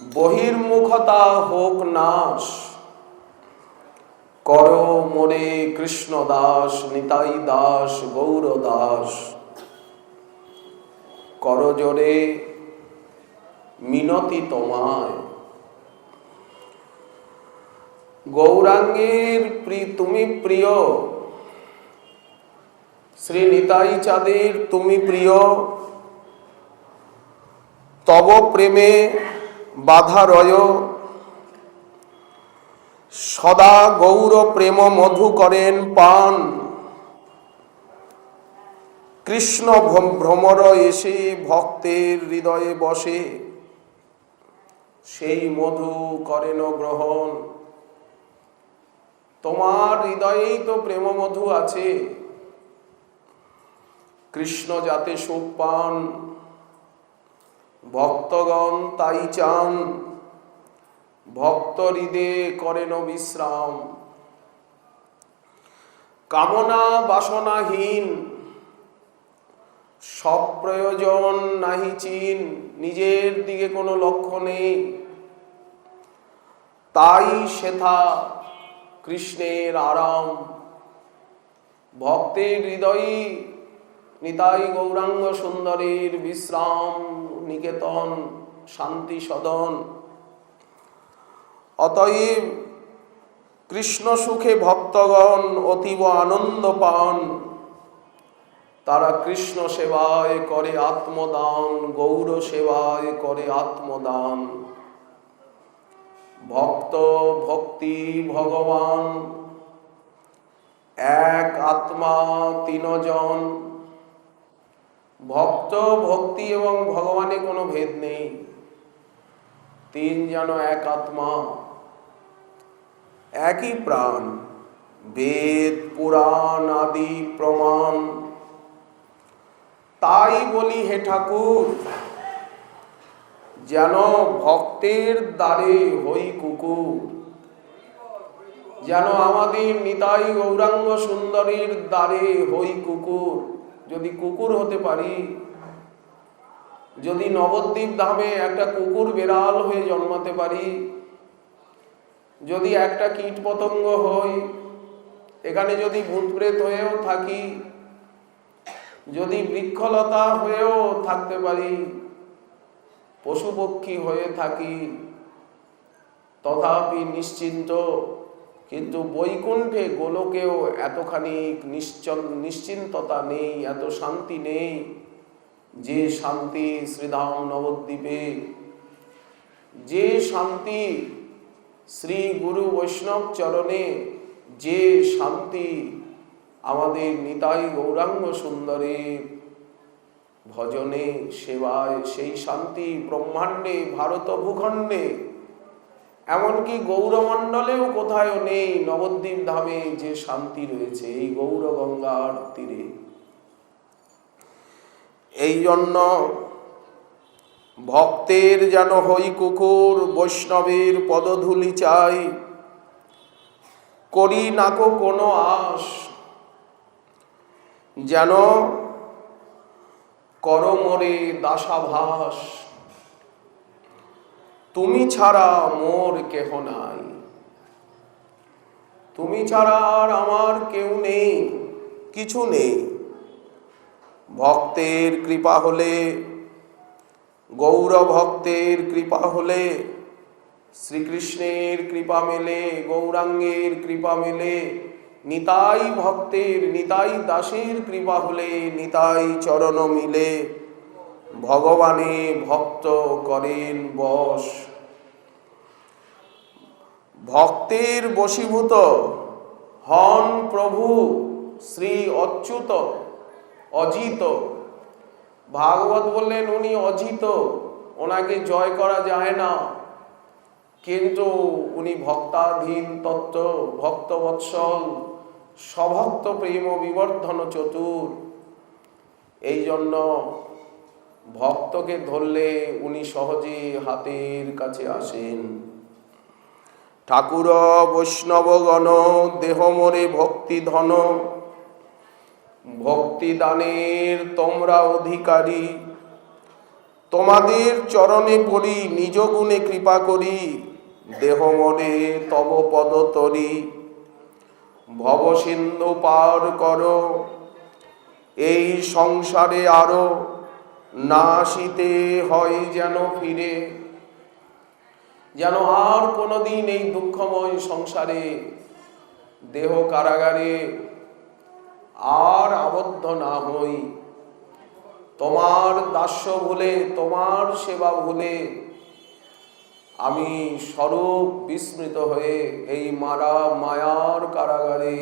বহির্মুখতা হোক নাশ, কর মোরে কৃষ্ণ দাস, নিতাই দাস গৌর দাস। কর জোরে মিনতি তোমায়। গৌরাঙ্গের তুমি প্রিয়, শ্রী নিতাই চাঁদের তুমি প্রিয়। তব প্রেমে বাধা রয়, সদা গৌর প্রেম মধু করেন পান। কৃষ্ণ ভ্রমর এসে ভক্তের হৃদয়ে বসে, সেই মধু করেন গ্রহণ। তোমার হৃদয়েই তো প্রেম মধু আছে। কৃষ্ণ যাতে সুখ পান, ভক্তগণ তাই চান। ভক্ত হৃদয়ে করেন বিশ্রাম। কামনা বাসনাহীন, সব প্রয়োজন নাহি চিন। নিজের দিকে কোনো লক্ষ্য নেই, তাই সেথা কৃষ্ণের আরাম। ভক্তের হৃদয়ে নিতাই গৌরাঙ্গ সুন্দরীর বিশ্রাম নিকেতন, শান্তি সদন। অতএব কৃষ্ণ সুখে ভক্তগণ অতীব আনন্দ পান। তারা কৃষ্ণ সেবায় করে আত্মদান, গৌর সেবায় করে আত্মদান। ভক্ত ভক্তি ভগবান, এক আত্মা তিনজন। ভক্ত ভক্তি এবং ভগবানে কোনো ভেদ নেই, তিন যেন এক আত্মা, একই প্রাণ। বেদ পুরাণ আদি প্রমাণ। তাই বলি হে ঠাকুর, যেন ভক্তের দ্বারে হই কুকুর। যেন আমাদের নিতাই গৌরাঙ্গ সুন্দরীর দ্বারে হই কুকুর। যদি কুকুর হতে পারি, যদি নবদ্বীপ ধামে একটা কুকুর বেড়াল হয়ে জন্মাতে পারি, যদি একটা কীট পতঙ্গ হই, এখানে যদি ভূতপ্রেত হয়েও থাকি, যদি বৃক্ষলতা হয়েও থাকতে পারি, পশু পক্ষী হয়ে থাকি, তথাপি নিশ্চিন্ত। কিন্তু বৈকুণ্ঠে গোলকেও এতখানি নিশ্চিন্ততা নেই, এত শান্তি নেই যে শান্তি শ্রীধাম নবদ্বীপে, যে শান্তি শ্রী গুরু বৈষ্ণব চরণে, যে শান্তি আমাদের নিতাই গৌরাঙ্গ সুন্দরের ভজনে সেবায়, সেই শান্তি ব্রহ্মাণ্ডে ভারত ভূখণ্ডে এমনকি গৌরমণ্ডলেও কোথাও নেই। নবদ্বীপ ধামে যে শান্তি রয়েছে এই গৌর গঙ্গার তীরে। এই জন্য ভক্তের যেন হই কুকুর, বৈষ্ণবের পদধূলি চাই। করি নাকো কোনো আশ, যেন কর মোরে দাসাভাস। তুমি ছাড়া মোর কেহ নাই, তুমি ছাড়া আর আমার কেউ নেই, কিছু নেই। ভক্তের কৃপা হলে, গৌর ভক্তের কৃপা হলে শ্রীকৃষ্ণের কৃপা মেলে, গৌরাঙ্গের কৃপা মেলে। নিতাই ভক্তের, নিতাই দাসের কৃপা হলে নিতাই চরণ মিলে। ভগবানে ভক্ত করেন বশ। ভক্তের বশীভূত হন প্রভু শ্রী অচ্যুত অজিত। ভাগবত বললেন উনি অজিত, ওনাকে জয় করা যায় না, কিন্তু উনি ভক্তাধীন তত্ত্ব, ভক্তবৎসল, স্বভক্ত প্রেম বিবর্ধন চতুর। এই জন্য ভক্তকে ধরলে উনি সহজে হাতের কাছে আসেন। ঠাকুর বৈষ্ণবগণ দেহ মোরে ভক্তি ধন, ভক্তি দানের তোমরা অধিকারী। তোমাদের চরণে পড়ি, নিজ গুণে কৃপা করি, দেহ মনে তব পদ তরি, ভব সিন্ধু পার করো, এই সংসারে আরো না আসিতে হয় যেন ফিরে। যেন আর কোনোদিন এই দুঃখময় সংসারে, দেহ কারাগারে আর আবদ্ধ না হই। তোমার দাস্য ভুলে, তোমার সেবা ভুলে আমি স্বরূপ বিস্মৃত হয়ে এই মায়ার কারাগারে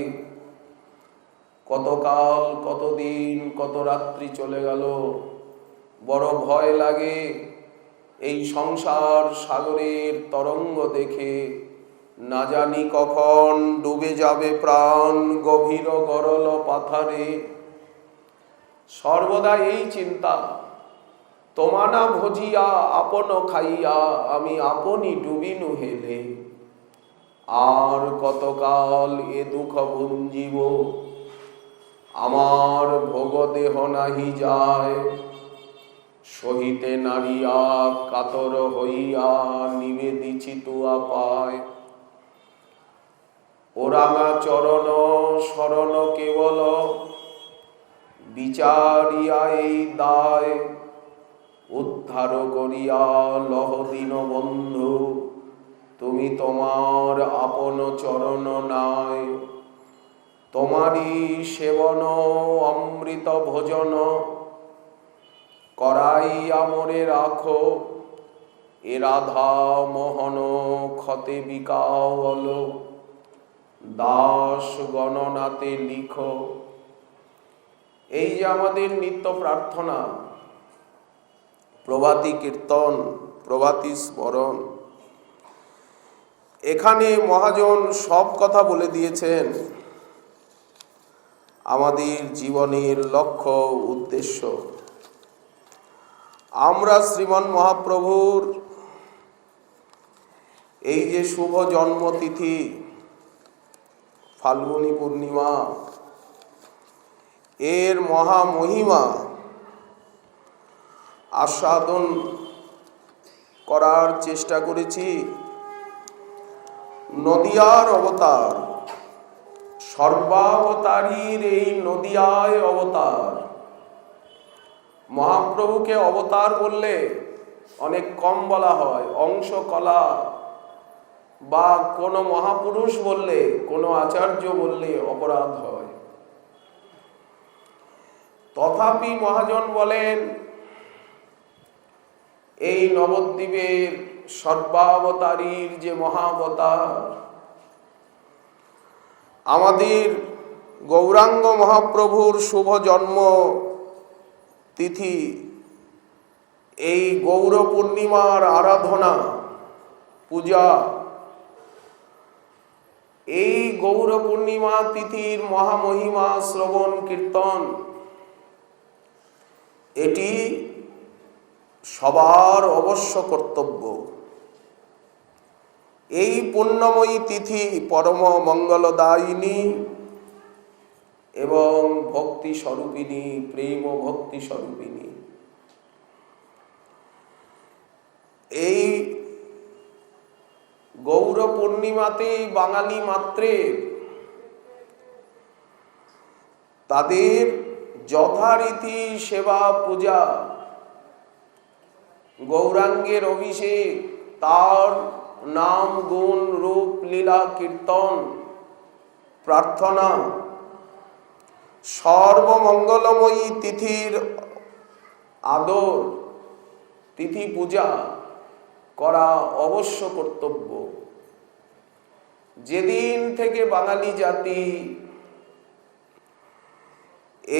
কতকাল, কতদিন, কত রাত্রি চলে গেল। বড় ভয় লাগে এই সংসার সাগরের তরঙ্গ দেখে। না জানি কখন ডুবে যাবে প্রাণ গভীর গরল পাথারে। সর্বদা এই চিন্তা, তোমানা ভজিয়া আপন খাইয়া আমি আপনি ডুবিনু হেলে। আর কতকাল এ দুঃখ ভুঞ্জিব, আমার ভোগ দেহ নাহি যায়। সহিতে নারিয়া কাতর হইয়া নিবেদিছি তুয়া পায়। ওরাঙা চরণ শরণ কেবল বিচারিয়া এই দায়। উদ্ধার করিয়া লহ দীন বন্ধু, তুমি তোমার আপন চরণ নাই। তোমারি সেবন অমৃত ভোজন, করাইয়া মোরে রাখো। এ রাধা মোহন ক্ষতে বিকাওল, দাস গণনাতে লিখো। এই যে আমাদের নিত্য প্রার্থনা, প্রভাতী কীর্তন, প্রভাতী স্মরণ, এখানে মহাজন সব কথা বলে দিয়েছেন। আমাদের জীবনের লক্ষ্য, উদ্দেশ্য। আমরা শ্রীমন মহাপ্রভুর এই যে শুভ জন্মতিথি ফাল্গুনী পূর্ণিমা, এর মহামহিমা আস্বাদন করার চেষ্টা করেছি। নদিয়ার অবতার, সর্বাবতারীর এই নদিয়ায় অবতার। মহাপ্রভুকে অবতার বললে অনেক কম বলা হয়, অংশ কলা বা কোনো মহাপুরুষ বললে, কোনো আচার্য বললে অপরাধ হয়। তথাপি মহাজন বলেন, এই নবদ্বীপের সর্বাবতারীর যে মহাবতার, আমাদের গৌরাঙ্গ মহাপ্রভুর শুভ জন্ম তিথি, এই গৌর পূর্ণিমার আরাধনা পূজা, এই গৌর পূর্ণিমা তিথির মহামহিমা শ্রবণ কীর্তন, এটি সবার অবশ্য কর্তব্য। এই পুণ্যময়ী তিথি পরম মঙ্গলদায়িনী এবং ভক্তি স্বরূপিণী, প্রেম ও ভক্তি স্বরূপিণী। এই গৌর পূর্ণিমাতেই বাঙালি মাত্রে তাদের যথারীতি সেবা পূজা, গৌরাঙ্গের অভিষেক, তার নাম গুণ রূপ লীলা কীর্তন প্রার্থনা, সর্বমঙ্গলময়ী তিথির আদর, তিথি পূজা করা অবশ্য কর্তব্য। যেদিন থেকে বাঙালি জাতি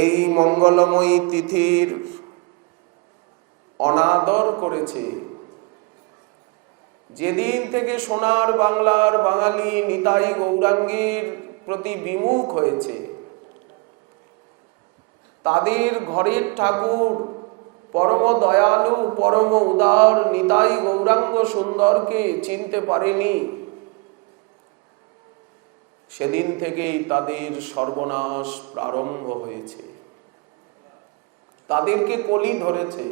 এই মঙ্গলময়ী তিথির অনাদর করেছে, যেদিন থেকে সোনার বাংলার বাঙালি নিতাই গৌরাঙ্গের প্রতি বিমুখ হয়েছে, তাদের ঘরের ঠাকুর পরম দয়ালু, পরম উদার নিতাই গৌরাঙ্গ সুন্দরকে চিনতে পারেনি, সেদিন থেকেই তাদের সর্বনাশ প্রারম্ভ হয়েছে। তাদেরকে কলি ধরেছে।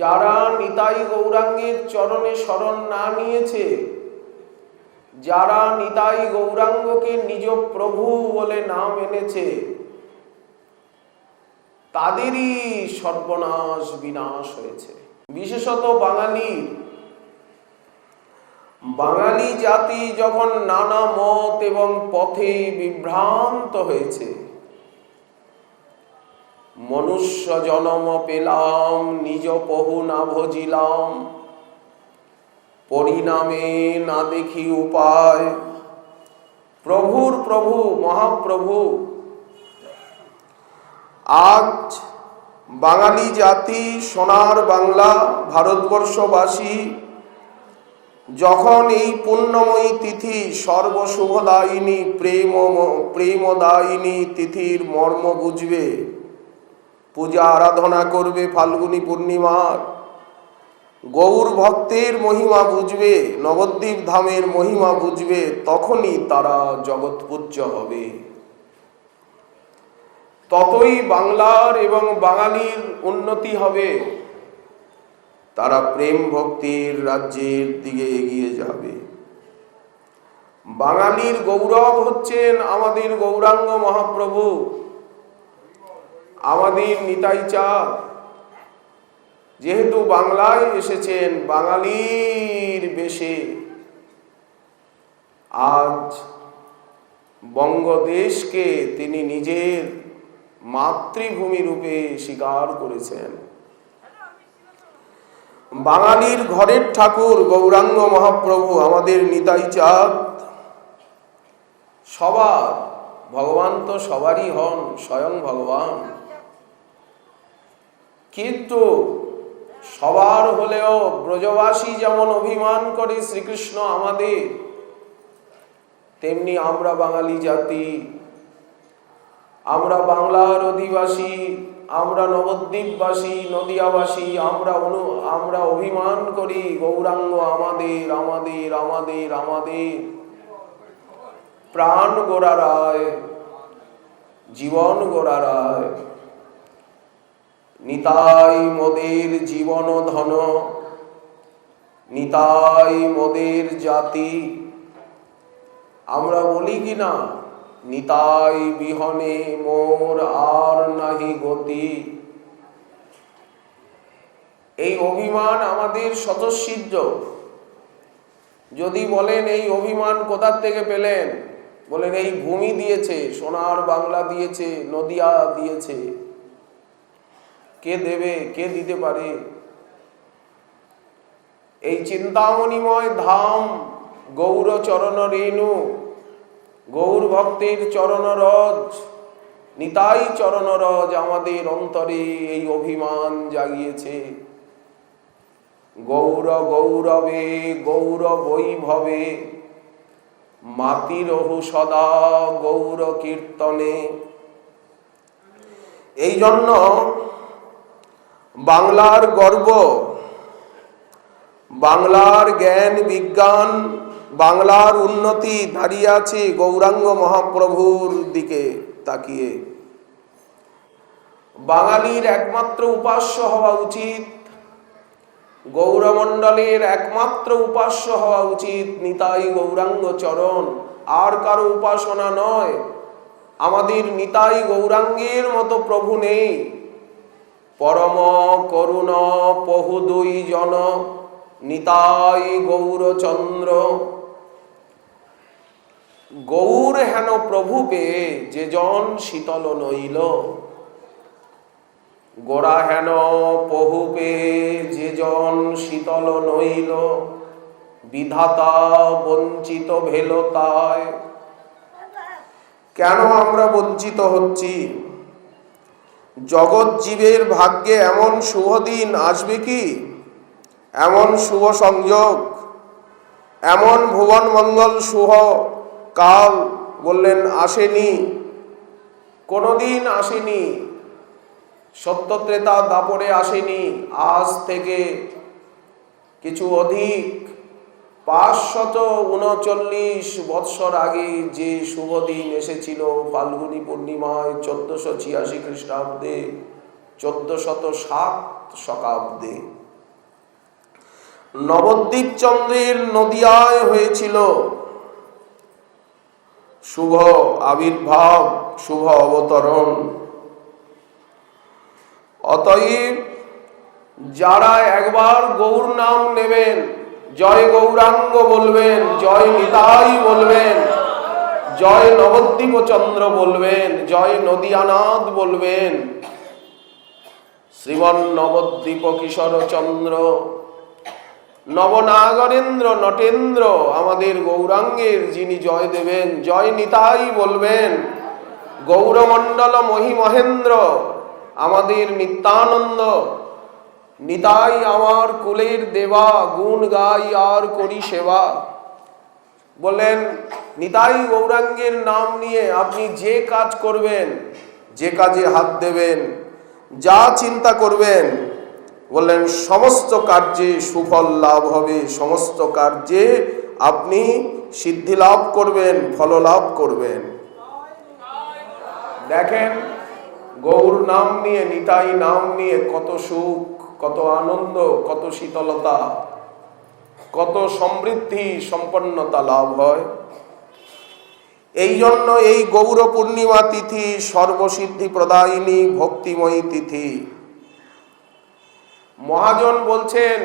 যারা নিতাই গৌরাঙ্গের চরণে শরণ না নিয়েছে, যারা নিতাই গৌরাঙ্গকে নিজ প্রভু বলে না মেনেছে, তাদেরই সর্বনাশ বিনাশ হয়েছে। বিশেষত বাঙালি জাতি যখন নানা মত এবং পথে বিভ্রান্ত হয়েছে, মনুষ্য জনম পেলাম নিজ পহু না ভজিলাম, পরিণামে না দেখি উপায়, প্রভুর প্রভু মহাপ্রভু। আজ বাঙালি জাতি, সোনার বাংলা, ভারতবর্ষবাসী যখন এই পুণ্যময়ী তিথি, সর্বশুভদায়িনী প্রেমদায়িনী তিথির মর্ম বুঝবে, পূজা আরাধনা করবে ফাল্গুনী পূর্ণিমার, গৌর ভক্তের মহিমা বুঝবে, নবদ্বীপ ধামের মহিমা বুঝবে, তখনই তারা জগৎ পূজ্য হবে। ততই বাংলার এবং বাঙালির উন্নতি হবে, তারা প্রেম ভক্তির রাজ্যের দিকে এগিয়ে যাবে। বাঙালির গৌরব হচ্ছেন আমাদের গৌরাঙ্গ মহাপ্রভু, আমাদের নিতাই চাঁদ। যেহেতু বাংলায় এসেছেন বাঙালির বেশে, আজ বঙ্গদেশকে তিনি নিজের মাতৃভূমি রূপে স্বীকার করেছেন। বাঙালির ঘরের ঠাকুর গৌরাঙ্গ মহাপ্রভু, আমাদের নিতাই চাঁদ। সবার ভগবান তো সবারই হন, স্বয়ং ভগবান, কিন্তু সবার হলেও ব্রজবাসী যেমন অভিমান করে শ্রীকৃষ্ণ আমাদের, তেমনি আমরা বাঙালি জাতি, আমরা বাংলার অধিবাসী, আমরা নবদ্বীপবাসী, নদিয়াবাসী, আমরা অভিমান করি গৌরাঙ্গ আমাদের আমাদের আমাদের আমাদের প্রাণ গোড়ারায়, জীবন গোড়ারায়। নিতাই মোদের জীবন ধন, নিতাই মোদের জাতি। আমরা বলি কি না, নিতাই বিহনে মোর আর নাহি গতি। এই অভিমান আমাদের স্বতঃসিদ্ধ। যদি বলেন এই অভিমান কোথার থেকে পেলেন, বলেন এই ভূমি দিয়েছে, সোনার বাংলা দিয়েছে, নদিয়া দিয়েছে। কে দেবে, কে দিতে পারে? এই চিন্তামণিময় ধাম গৌর চরণ রেণু, গৌর ভক্তের চরণরজ, নিতাই চরণরজ আমাদের অন্তরে এই অভিমান জাগিয়েছে। গৌর গৌরবে গৌর বৈভবে, মাতিরহু সদা গৌর কীর্তনে। এই জন্য বাংলার গর্ব, বাংলার জ্ঞান বিজ্ঞান, বাংলার উন্নতি দাঁড়িয়ে আছে গৌরাঙ্গ মহাপ্রভুর দিকে তাকিয়ে। বাঙালির একমাত্র উপাস্য হওয়া উচিত, গৌরমণ্ডলের একমাত্র উপাস্য হওয়া উচিত নিতাই গৌরাঙ্গ চরণ, আর কারো উপাসনা নয়। আমাদের নিতাই গৌরাঙ্গের মতো প্রভু নেই। পরম করুণ পহু দুই জন, নিতাই গৌরচন্দ্র। গৌর হেন প্রভু পেয়ে যে জন শীতল নইল, গোরা হেন পহু পেয়ে যে জন শীতল নইল, বিধাতা বঞ্চিত ভেল তাই। কেন আমরা বঞ্চিত হচ্ছি? জগৎ জীবের ভাগ্যে এমন শুভ দিন আসবে কি, এমন শুভ সংযোগ, এমন ভুবন মঙ্গল শুভ কাল বললেন আসেনি, কোনোদিন আসেনি। সত্যত্রেতা দাপরে আসেনি। আজ থেকে কিছু অধিক 539 বৎসর আগে যে শুভ দিন এসেছিল ফাল্গুনী পূর্ণিমায় 1486 খ্রিস্টাব্দে 1407 শতাব্দী নবদ্বীপ চন্দ্রের নদিয়ায় হয়েছিল শুভ আবির্ভাব, শুভ অবতরণ। অতএব যারা একবার গৌর নাম নেবেন, জয় গৌরাঙ্গ বলবেন, জয় নিতাই বলবেন, জয় নবদ্বীপ চন্দ্র বলবেন, জয় নদিয়ানাথ বলবেন, শ্রীমন নবদ্বীপ কিশোর চন্দ্র নবনাগরেন্দ্র নটেন্দ্র আমাদের গৌরাঙ্গের যিনি জয় দেবেন, জয় নিতাই বলবেন, গৌরমণ্ডল মহি মহেন্দ্র আমাদের নিত্যানন্দ, নিতাই আমার কুলের দেবা, গুণ গাই আর করি সেবা। বলেন নিতাই গৌরাঙ্গের নাম নিয়ে আপনি যে কাজ করবেন, যে কাজে হাত দেবেন, যা চিন্তা করবেন, বললেন সমস্ত কার্যে সুফল লাভ হবে, সমস্ত কার্যে আপনি সিদ্ধি লাভ করবেন, ফল লাভ করবেন। দেখেন গৌর নাম নিয়ে, নিতাই নাম নিয়ে কত সুখ, কত আনন্দ, কত শীতলতা, কত সমৃদ্ধি সম্পন্নতা লাভ হয়। এই জন্য এই গৌর পূর্ণিমা তিথি সর্বসিদ্ধি প্রদায়িনী ভক্তিময়ী তিথি। মহাজন বলছেন,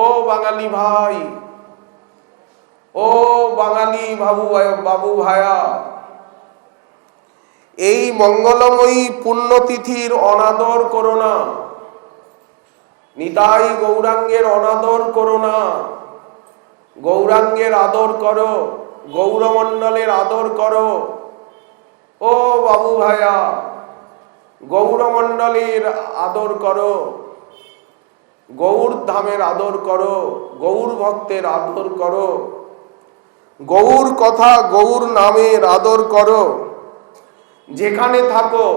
ও বাঙালি ভাই, ও বাঙালি বাবু ভাইয়া, এই মঙ্গলময়ী পুণ্যতিথির অনাদর করো না, নিতাই গৌরাঙ্গের অনাদর করো না, গৌরাঙ্গের আদর করো, গৌরমণ্ডলের আদর করো। ও বাবু ভাইয়া, গৌরমণ্ডলের আদর করো, গৌর ধামের আদর করো, গৌর ভক্তের আদর করো, গৌর কথা গৌর নামের আদর করো। যেখানে থাকো,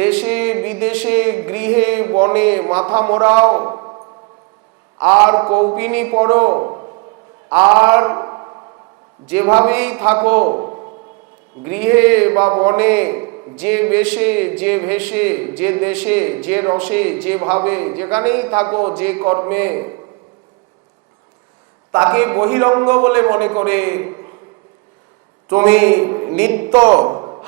দেশে বিদেশে গৃহে বনে মাথা মোড়াও আর কৌপিনী পড়ো, আর যেভাবেই থাকো, গৃহে বা বনে, যে বেশে, যে ভেষে, যে দেশে, যে রসে, যেভাবে যেখানেই থাকো, যে কর্মে, তাকে বহিরঙ্গ বলে মনে করে তুমি নিত্য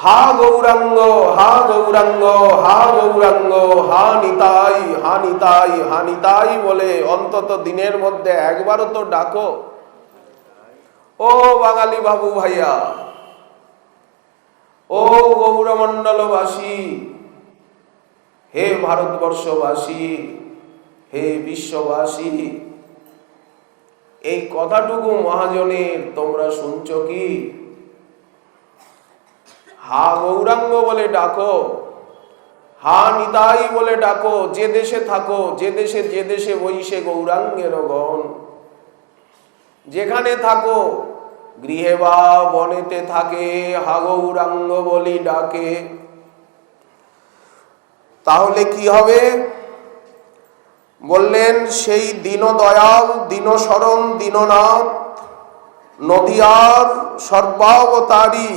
হা গৌরাঙ্গ, হা গৌরাঙ্গ, হা গৌরাঙ্গ, হা নিতাই, হা নিতাই, হা নিতাই বলে অন্তত দিনের মধ্যে একবারও তো ডাকো। ও বাঙালি বাবু ভাইয়া, ও গৌরমণ্ডলবাসী, হে ভারতবর্ষবাসী, হে বিশ্ববাসী, এই কথাটুকু মহাজনের তোমরা শুনছ কি? হা গৌরাঙ্গ বলে ডাকো, হা নিতাই বলে ডাকো। যে দেশে থাকো, যে দেশে বৈশে গৌরাঙ্গের গণ, যেখানে থাকো, গৃহে বা বনেতে থাকে, হা গৌরাঙ্গ বলি ডাকে। তাহলে কি হবে? বললেন সেই দীনদয়াল, দীনশরণ, দীননাথ, নদিয়ার সর্বাবতারী,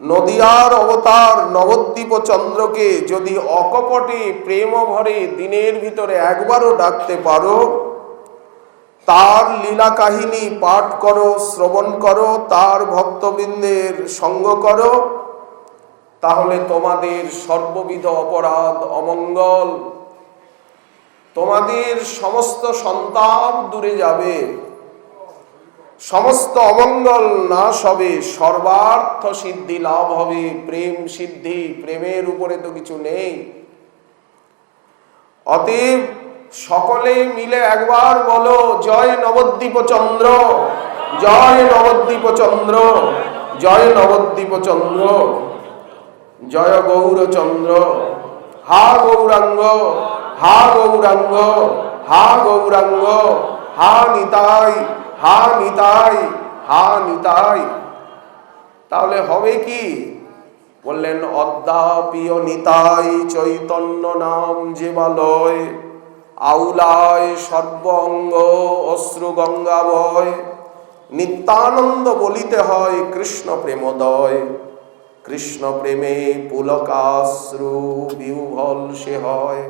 নদিয়ার অবতার নবদ্বীপ চন্দ্রকে যদি অকপটে প্রেম ভরে দিনের ভিতরে একবারও ডাকতে পারো, তার লীলা কাহিনী পাঠ করো, শ্রবণ করো, তার ভক্তবৃন্দের সঙ্গ করো, তাহলে তোমাদের সর্ববিধ অপরাধ, অমঙ্গল, তোমাদের সমস্ত সন্তাপ দূরে যাবে, সমস্ত অমঙ্গল নাশ হবে, সর্বার্থ সিদ্ধি লাভ হবে, প্রেম সিদ্ধি। প্রেমের উপরে তো কিছু নেই। অতএব সকলে মিলে একবার বলো, জয় নবদ্বীপ চন্দ্র, জয় নবদ্বীপ চন্দ্র, জয় নবদ্বীপ চন্দ্র, জয় গৌরচন্দ্র, হা গৌরাঙ্গ, হা গৌরাঙ্গ, হা গৌরাঙ্গ, হা নিতাই, হা নিতাই, হা নিতাই। তাহলে হবে কি? বললেন অদ্যাপিও নিতাই চৈতন্য নাম যে বালয়, আউলায় সর্বঙ্গ অশ্রু গঙ্গা বয়, নিত্যানন্দ বলিতে হয় কৃষ্ণ প্রেমোদয়। কৃষ্ণ প্রেমে পুলকাশ্রু বিহ্বল সে হয়।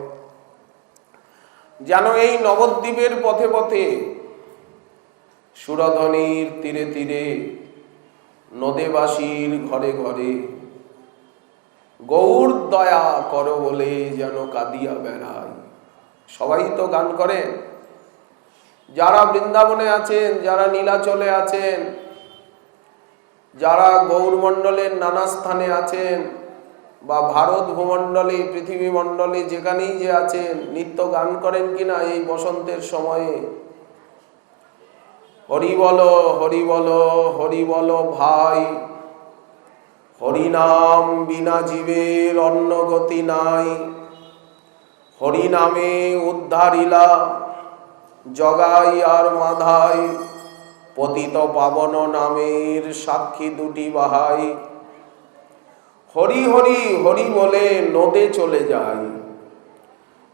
যেন এই নবদ্বীপের পথে পথে, সুরধনীর তীরে তীরে, নদেবাসীর ঘরে ঘরে গৌর দয়া করো বলে যেন কাঁদিয়া বেড়ায়। সবাই তো গান করেন, যারা বৃন্দাবনে আছেন, যারা নীলাচলে আছেন, যারা গৌরমণ্ডলের নানা স্থানে আছেন, বা ভারত ভূমণ্ডলে, পৃথিবী মণ্ডলে যেখানেই যে আছেন, নিত্য গান করেন কিনা এই বসন্তের সময়ে? হরি বলো, হরি বলো, হরি বলো ভাই, হরিনাম বিনা জীবের অন্য গতি নাই। হরিনামে উদ্ধারিলা জগাই আর মাধাই, পতিত পাবন নামের সাক্ষী দুটি বাহাই। হরি হরি হরি বলে নদে চলে যায়।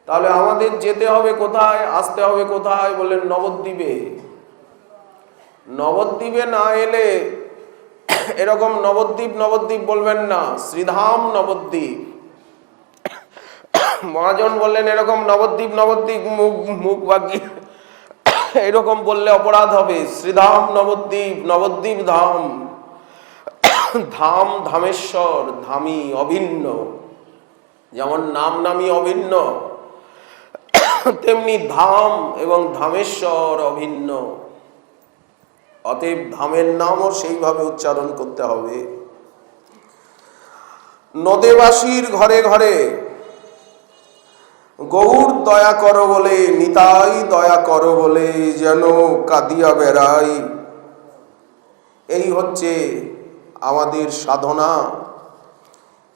তাহলে আমাদের যেতে হবে কোথায়, আসতে হবে কোথায়? বলেন নবদ্বীপে। নবদ্বীপে না এলে এরকম নবদ্বীপ নবদ্বীপ বলবেন না, শ্রীধাম নবদ্বীপ। মহাজন বললেন এরকম নবদ্বীপ নবদ্বীপ মুখ বাগিয়ে এরকম বললে অপরাধ হবে। শ্রীধাম নবদ্বীপ, নবদ্বীপ ধাম। ধাম ধামেশ্বর, ধামী অভিন্ন। যেমন নাম নামই অভিন্ন, তেমনি ধাম এবং ধামেশ্বর অভিন্ন। অতএব ধামের নামও সেইভাবে উচ্চারণ করতে হবে। নদেবাসীর ঘরে ঘরে গৌর দয়া করো বলে, নিতাই দয়া করো বলে যেন কাঁদিয়া বেড়াই। এই হচ্ছে আমাদের সাধনা,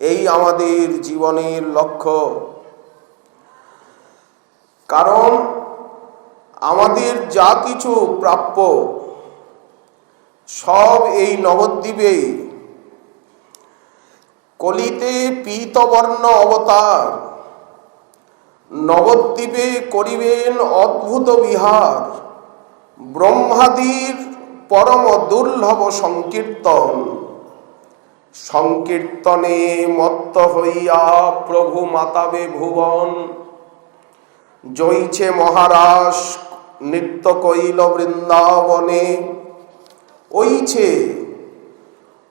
এই আমাদের জীবনের লক্ষ্য। কারণ আমাদের যা কিছু প্রাপ্য সব এই নবদ্বীপে। কলিতে পীতবর্ণ অবতার, নবদ্বীপে করিবেন অদ্ভুত বিহার। ব্রহ্মাদির পরম দুর্লভ সংকীর্তন, সংকীর্তনে মত্ত হইয়া প্রভু মাতাবে ভুবন। জইছে মহারাজ নৃত্য কইল বৃন্দাবনে, ওইছে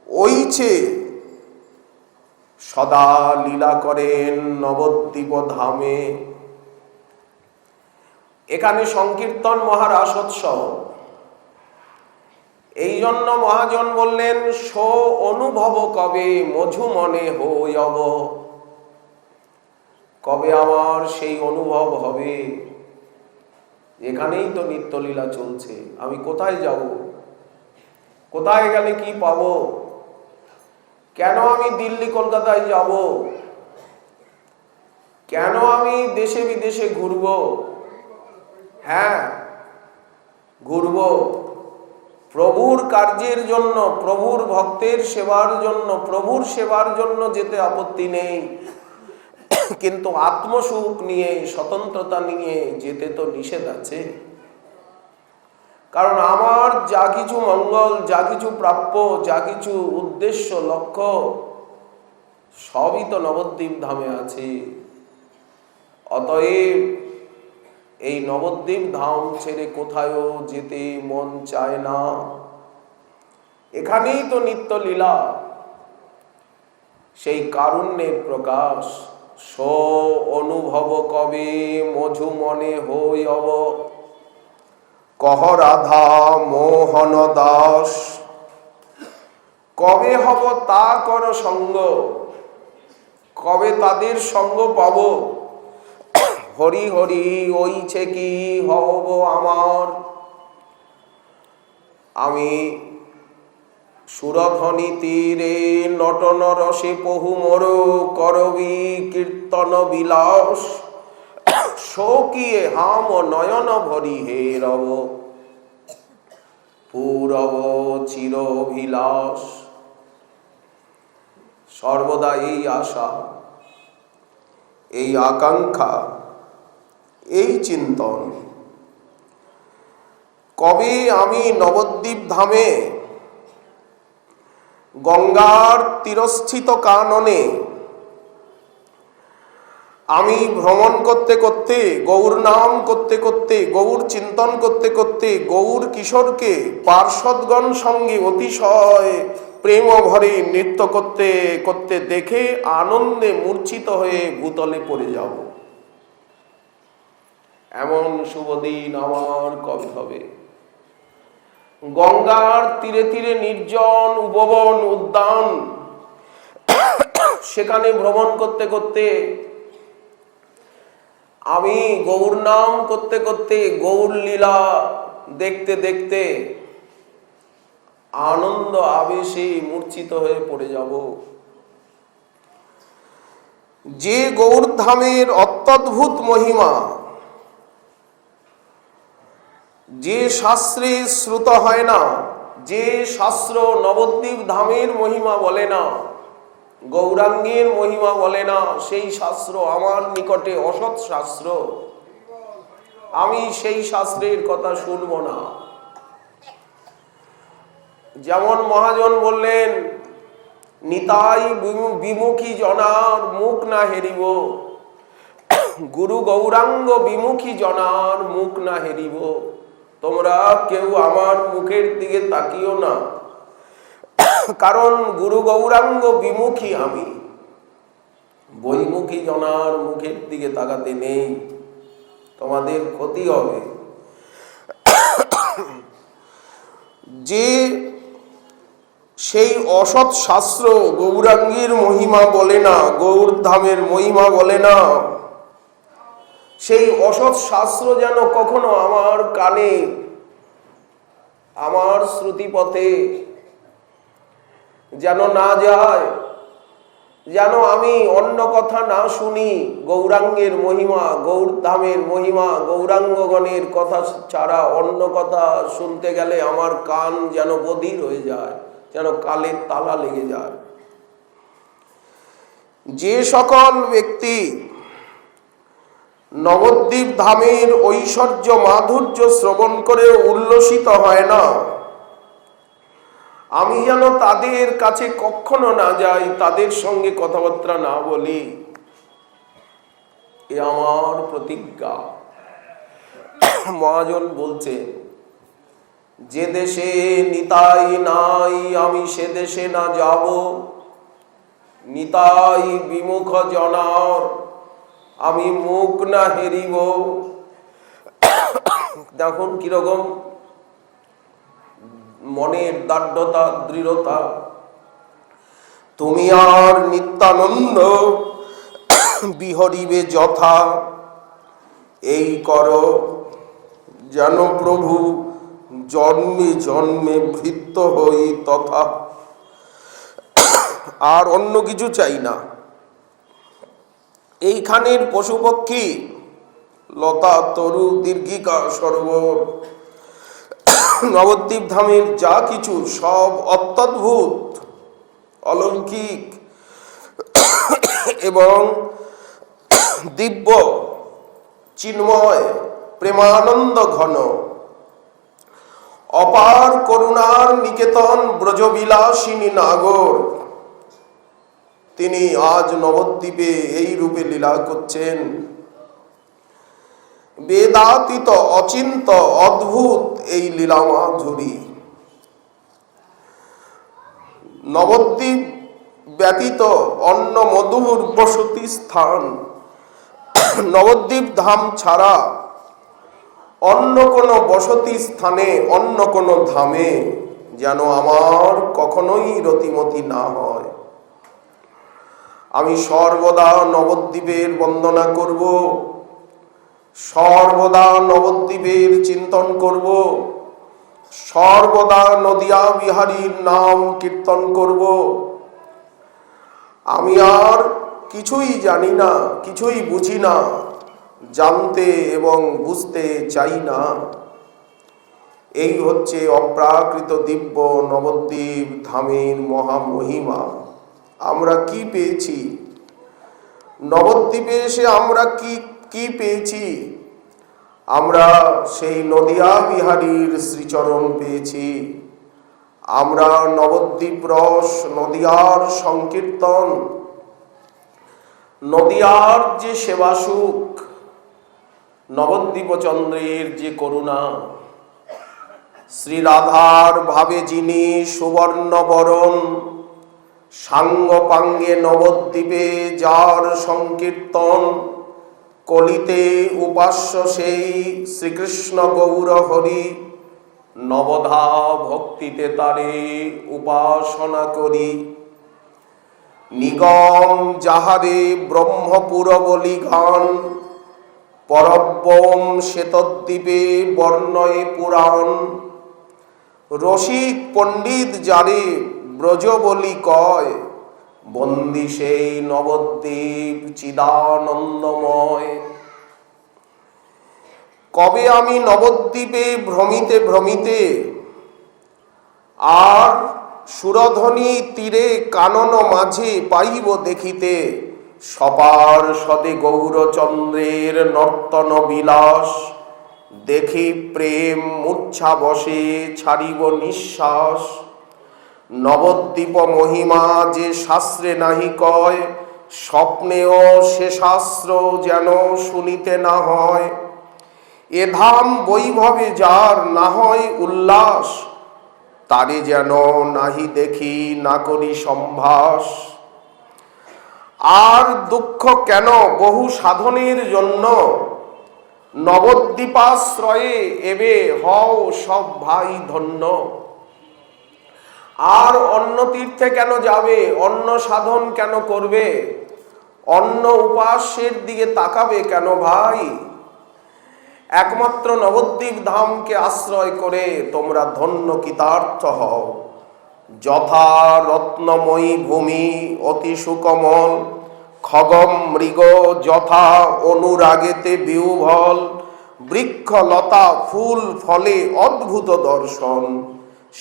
ওইছে সদা লীলা করেন নবদ্বীপ ধামে। এখানে সংকীর্তন মহারাসোৎসব। এই জন্য মহাজন বললেন সো অনুভব কবে মধু মনে হইব। কবে আমার সেই অনুভব হবে? এখানেই তো নিত্যলীলা চলছে, আমি কোথায় যাব? কোথায় গেলে কি পাবো? কেন আমি দিল্লি কলকাতায় যাব? কেন আমি দেশে বিদেশে ঘুরব? হ্যাঁ, ঘুরব প্রভুর কার্যের জন্য, প্রভুর ভক্তের সেবার জন্য। প্রভুর সেবার জন্য যেতে আপত্তি নেই, কিন্তু আত্মসুখ নিয়ে, স্বতন্ত্রতা নিয়ে যেতে তো নিষেধ আছে। কারণ আমার যা কিছু মঙ্গল, যা কিছু প্রাপ্য, যা কিছু উদ্দেশ্য, লক্ষ্য সবই তো নবদ্বীপ ধামে আছে। অতএব এই নবদ্বীপ ধাম ছেড়ে কোথায়ও যেতে মন চায় না। এখানেই তো নিত্য লীলা, সেই কারুণ্যের প্রকাশ। সো অনুভব কবে মধু মনে হইব, কহ রাধা মোহন দাস। কবে হব তা কর সঙ্গ, কবে তাদের সঙ্গ পাব? হরি হরি ওইছে কি হব আমার। আমি সুরধনী তীরে নটন রসে পহু মোর করবি কীর্তন বিলাস। শোকিয়ে হাম নয়ন ভরি হে রব, পূরব চিরভিলাস। সর্বদা এই আশা, এই আকাঙ্ক্ষা, এই চিন্তন, কবে আমি নবদ্বীপ ধামে গঙ্গার তীরস্থিত কাননে আমি ভ্রমণ করতে করতে, গৌর নাম করতে করতে, গৌর চিন্তন করতে করতে গৌর কিশোরকে পার্ষদগণ সঙ্গে অতিশয় প্রেম ভরে নৃত্য করতে করতে দেখে আনন্দে মূর্ছিত হয়ে ভূতলে পড়ে যাব। এমন শুভ দিন আমার কবে হবে? গঙ্গার তীরে তীরে নির্জন উপবন উদ্যান, সেখানে ভ্রমণ করতে করতে আমি গৌর নাম করতে করতে, গৌর লীলা দেখতে দেখতে আনন্দ আবেশে মূর্ছিত হয়ে পড়ে যাব। যে গৌর ধামের অত্যদ্ভুত মহিমা, যে শাস্ত্রে শ্রুত হয় না, যে শাস্ত্র নবদ্বীপ ধামের মহিমা বলে না, গৌরাঙ্গের মহিমা বলে না, সেই শাস্ত্র আমার নিকটে অসৎ শাস্ত্র। আমি সেই শাস্ত্রের কথা শুনব না। যেমন মহাজন বললেন, নিতাই বিমুখী জনার মুখ না হেরিব, গুরু গৌরাঙ্গ বিমুখী জনার মুখ না হেরিব। তোমরা কেউ আমার মুখের দিকে তাকিও না, কারণ গুরু গৌরাঙ্গ বিমুখী আমি, বহিমুখী জনার মুখের দিকে তাকাতে নেই, তোমাদের ক্ষতি হবে। যে সেই অসৎ শাস্ত্র গৌরাঙ্গের মহিমা বলে না, গৌর ধামের মহিমা বলে না, সেই অসৎ শাস্ত্র যেন কখনো আমার কানে, আমার শ্রুতিপথে যেন না যায়, যেন আমি অন্য কথা না শুনি। গৌরাঙ্গের মহিমা, গৌর ধামের মহিমা, গৌরাঙ্গগণের কথা ছাড়া অন্য কথা শুনতে গেলে আমার কান যেন বধির হয়ে যায়, যেন কালের তালা লেগে যায়। যে সকল ব্যক্তি নবদ্বীপ ধামের ঐশ্বর্য মাধুর্য শ্রবণ করে উল্লসিত হয় না, আমি যেন তাদের কাছে কখনো না যাই, তাদের সঙ্গে কথাবার্তা না বলি, এ আমার প্রতিজ্ঞা। মহাজন বলছে, যে দেশে নিতাই নাই আমি সে দেশে না যাব, নিতাই বিমুখ জনার আমি মুখ না হেরিব। দেখুন কিরকম মনের দাঢ়্যতা, দৃঢ়তা। তুমি আর নিত্যানন্দ বিহরিবে যথা, এই করো যেন প্রভু জন্মে জন্মে ভৃত্য হই তথা। আর অন্য কিছু চাই না। এইখানের পশু পক্ষী, লতা তরু দীর্ঘিকা সরোবর, নবদ্বীপ ধামের যা কিছু সব অত্যদ্ভুত, অলৌকিক এবং দিব্য, চিন্ময়, প্রেমানন্দ ঘন, অপার করুণার নিকেতন ব্রজবিলাসিনী নাগর, তিনি আজ নবদ্বীপে এই রূপে লীলা করছেন। বেদাতীত অচিন্ত অদ্ভুত এই লীলা মাধুরী। নবদ্বীপ ব্যতীত অন্য মধুর বসতি স্থান, নবদ্বীপ ধাম ছাড়া অন্য কোন বসতি স্থানে, অন্য কোন ধামে যেন আমার কখনোই রতিমতি না হয়। আমি সর্বদা নবদ্বীপের বন্দনা করব, সর্বদা নবদ্বীপের চিন্তন করব, সর্বদা নদিয়া বিহারীর নাম কীর্তন করব। আমি আর কিছুই জানি না, কিছুই বুঝি না, জানতে এবং বুঝতে চাই না। এই হচ্ছে অপ্রাকৃত দিব্য নবদ্বীপ ধামের মহামহিমা। আমরা কি পেয়েছি নবদ্বীপে এসে? আমরা কি পেয়েছি? আমরা সেই নদিয়া বিহারীর শ্রীচরণ পেয়েছি। আমরা নবদ্বীপ রস, নদিয়ার সংকীর্তন, নদিয়ার যে সেবা সুখ, নবদ্বীপ চন্দ্রের যে করুণা, শ্রী রাধার ভাবে যিনি সুবর্ণ বরণ, সাঙ্গ পাঙ্গে নবদ্বীপে যার সংকীর্তন, কলিতে উপাস্য সেই শ্রীকৃষ্ণ গৌর হরি, নবধা ভক্তিতে তারে উপাসনা করি। নিগম যাহারে ব্রহ্মপুর বলি গান, পরব্রহ্ম শ্বেতদ্বীপে বর্ণয়ে পুরাণ, রসিক পণ্ডিত যারে ব্রজ বলি কয়, বন্দি সেই নবদ্বীপ চিদানন্দময়। কবে আমি নবদ্বীপে ভ্রমিতে ভ্রমিতে, আর সুরধ্বনি তীরে কানন মাঝে পাইব দেখিতে, সপার সদে গৌরচন্দ্রের নর্তন বিলাস, দেখি প্রেম মূর্ছা বসে ছাড়িব নিঃশ্বাস। নবদ্বীপ মহিমা যে শাস্ত্রে নাহি কয়, স্বপ্নেও সে শাস্ত্র যেন শুনিতে না হয়। এ ধাম বৈভবে যার না হয় উল্লাস, তারে যেন নাহি দেখি না করি সম্ভাস। আর দুঃখ কেন বহু সাধনের জন্য, নবদ্বীপাশ্রয়ে এবে হও সব ভাই ধন্য। আর অন্য তীর্থে কেন যাবে, অন্য সাধন কেন করবে, অন্য উপাস্যের দিকে তাকাবে কেন ভাই? একমাত্র নবদ্বীপ ধামকে আশ্রয় করে তোমরা ধন্য কৃতার্থ হও। যথা রত্নময়ী ভূমি অতি সুকমল, খগম মৃগ যথা অনুরাগেতে বিহ্বল, বৃক্ষ লতা ফুল ফলে অদ্ভুত দর্শন,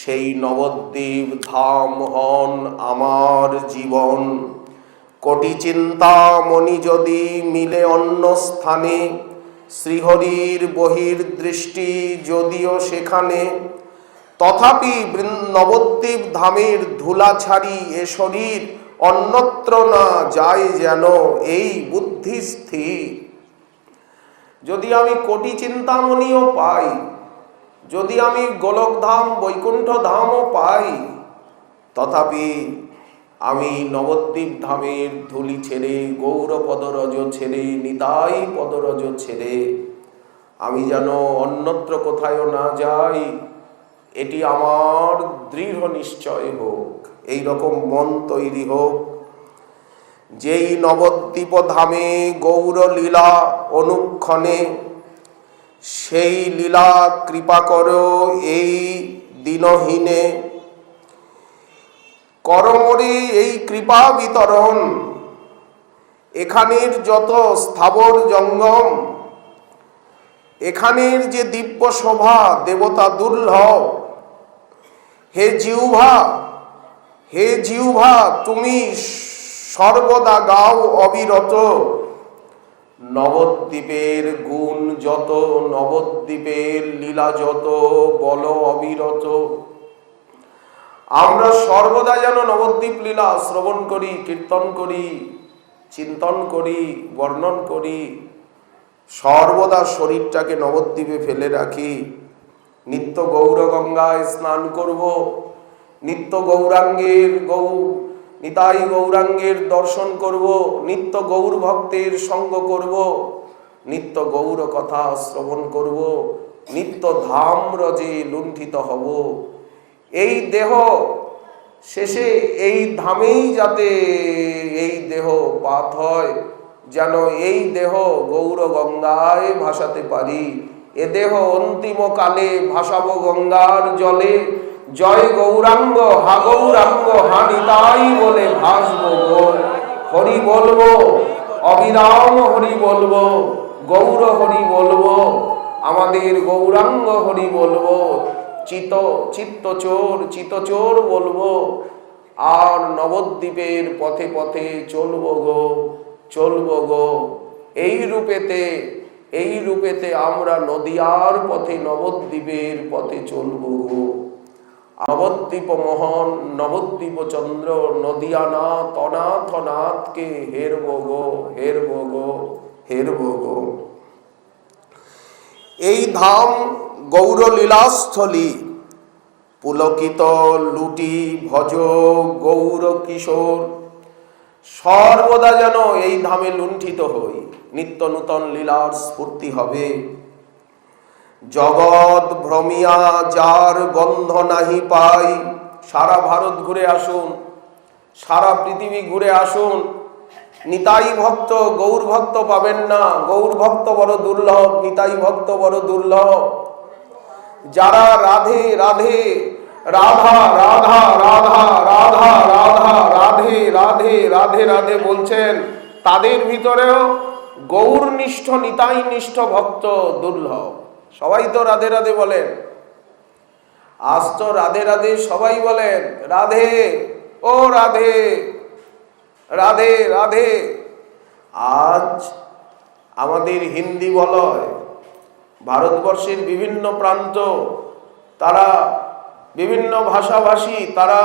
সেই নবদ্বীপ ধাম হন আমার জীবন। কোটি চিন্তামণি যদি মিলে অন্য স্থানে, শ্রীহরির বহির্দৃষ্টি যদিও সেখানে, তথাপি নবদ্বীপ ধামের ধুলা ছাড়ি এ শরীর অন্যত্র না যায় যেন এই বুদ্ধি স্থির। যদি আমি কোটি চিন্তামণিও পাই, যদি আমি গোলকধাম বৈকুণ্ঠ ধামও পাই, তথাপি আমি নবদ্বীপ ধামের ধুলি ছেড়ে, গৌর পদরজ ছেড়ে, নিতাই পদরজ ছেড়ে আমি যেন অন্যত্র কোথায়ও না যাই, এটি আমার দৃঢ় নিশ্চয় হোক। এই রকম মন তৈরি হোক। যেই নবদ্বীপ ধামে গৌর লীলা অনুক্ষণে, সেই লীলা কৃপা করো এই দিনহীনে। করমরে এই কৃপা বিতরণ, এখানের যত স্থাবর জঙ্গম, এখানের যে দিব্য শোভা দেবতা দুর্লভ। হে জিহ্বা, হে জিহ্বা তুমি সর্বদা গাও অবিরত, নবদ্বীপের গুণ যত, নবদ্বীপের লীলা যত, বল অবিরত। আমরা সর্বদা যেন নবদ্বীপ লীলা শ্রবণ করি, কীর্তন করি, চিন্তন করি, বর্ণন করি। সর্বদা শরীরটাকে নবদ্বীপে ফেলে রাখি। নিত্য গৌর গঙ্গায় স্নান করব, নিত্য গৌরাঙ্গের নিতাই গৌরাঙ্গের দর্শন করব, নিত্য গৌর ভক্তের সঙ্গ করব, নিত্য গৌর কথা শ্রবণ করব, নিত্য ধাম রজে লুণ্ঠিত হব। এই দেহ শেষে এই ধামেই যাতে এই দেহ পাত হয়, যেন এই দেহ গৌর গঙ্গায় ভাসাতে পারি। এ দেহ অন্তিম কালে ভাসাবো গঙ্গার জলে, জয় গৌরাঙ্গ হা গৌরাঙ্গ হা নিতাই বলে ভাসবো গো। হরি বলবো, অবিরাম হরি বলবো, গৌর হরি বলবো, আমাদের গৌরাঙ্গ হরি বলবো, চিত্তচোর বলবো। আর নবদ্বীপের পথে পথে চলবো গো। এই রূপেতে আমরা নদিয়ার পথে, নবদ্বীপের পথে চলবো গো। নবদ্বীপ মোহন নবদ্বীপ চন্দ্র নদিয়ানাথ অনাথ নাথকে হেরব গো হেরব গো হেরব গো। এই ধাম গৌরলীলাস্থলী, পুলকিত লুটি ভজ গৌর কিশোর। সর্বদা যেন এই ধামে লুণ্ঠিত হই, নিত্য নূতন লীলার স্ফূর্তি হবে। জগৎ ভ্রমিয়া যার গন্ধ নাহি পাই। সারা ভারত ঘুরে আসুন, সারা পৃথিবী ঘুরে আসুন, নিতাই ভক্ত গৌর ভক্ত পাবেন না। গৌর ভক্ত বড় দুর্লভ, নিতাই ভক্ত বড় দুর্লভ। যারা রাধে রাধে রাধা রাধা রাধা রাধা রাধা রাধে রাধে রাধে রাধে বলছেন, তাদের ভিতরেও গৌরনিষ্ঠ নিতাই নিষ্ঠ ভক্ত দুর্লভ। সবাই তো রাধে রাধে বলেন, আজ তো রাধে রাধে সবাই বলেন, রাধে ও রাধে রাধে রাধে। আজ আমাদের হিন্দি বলয়, ভারতবর্ষের বিভিন্ন প্রান্ত, তারা বিভিন্ন ভাষাভাষী, তারা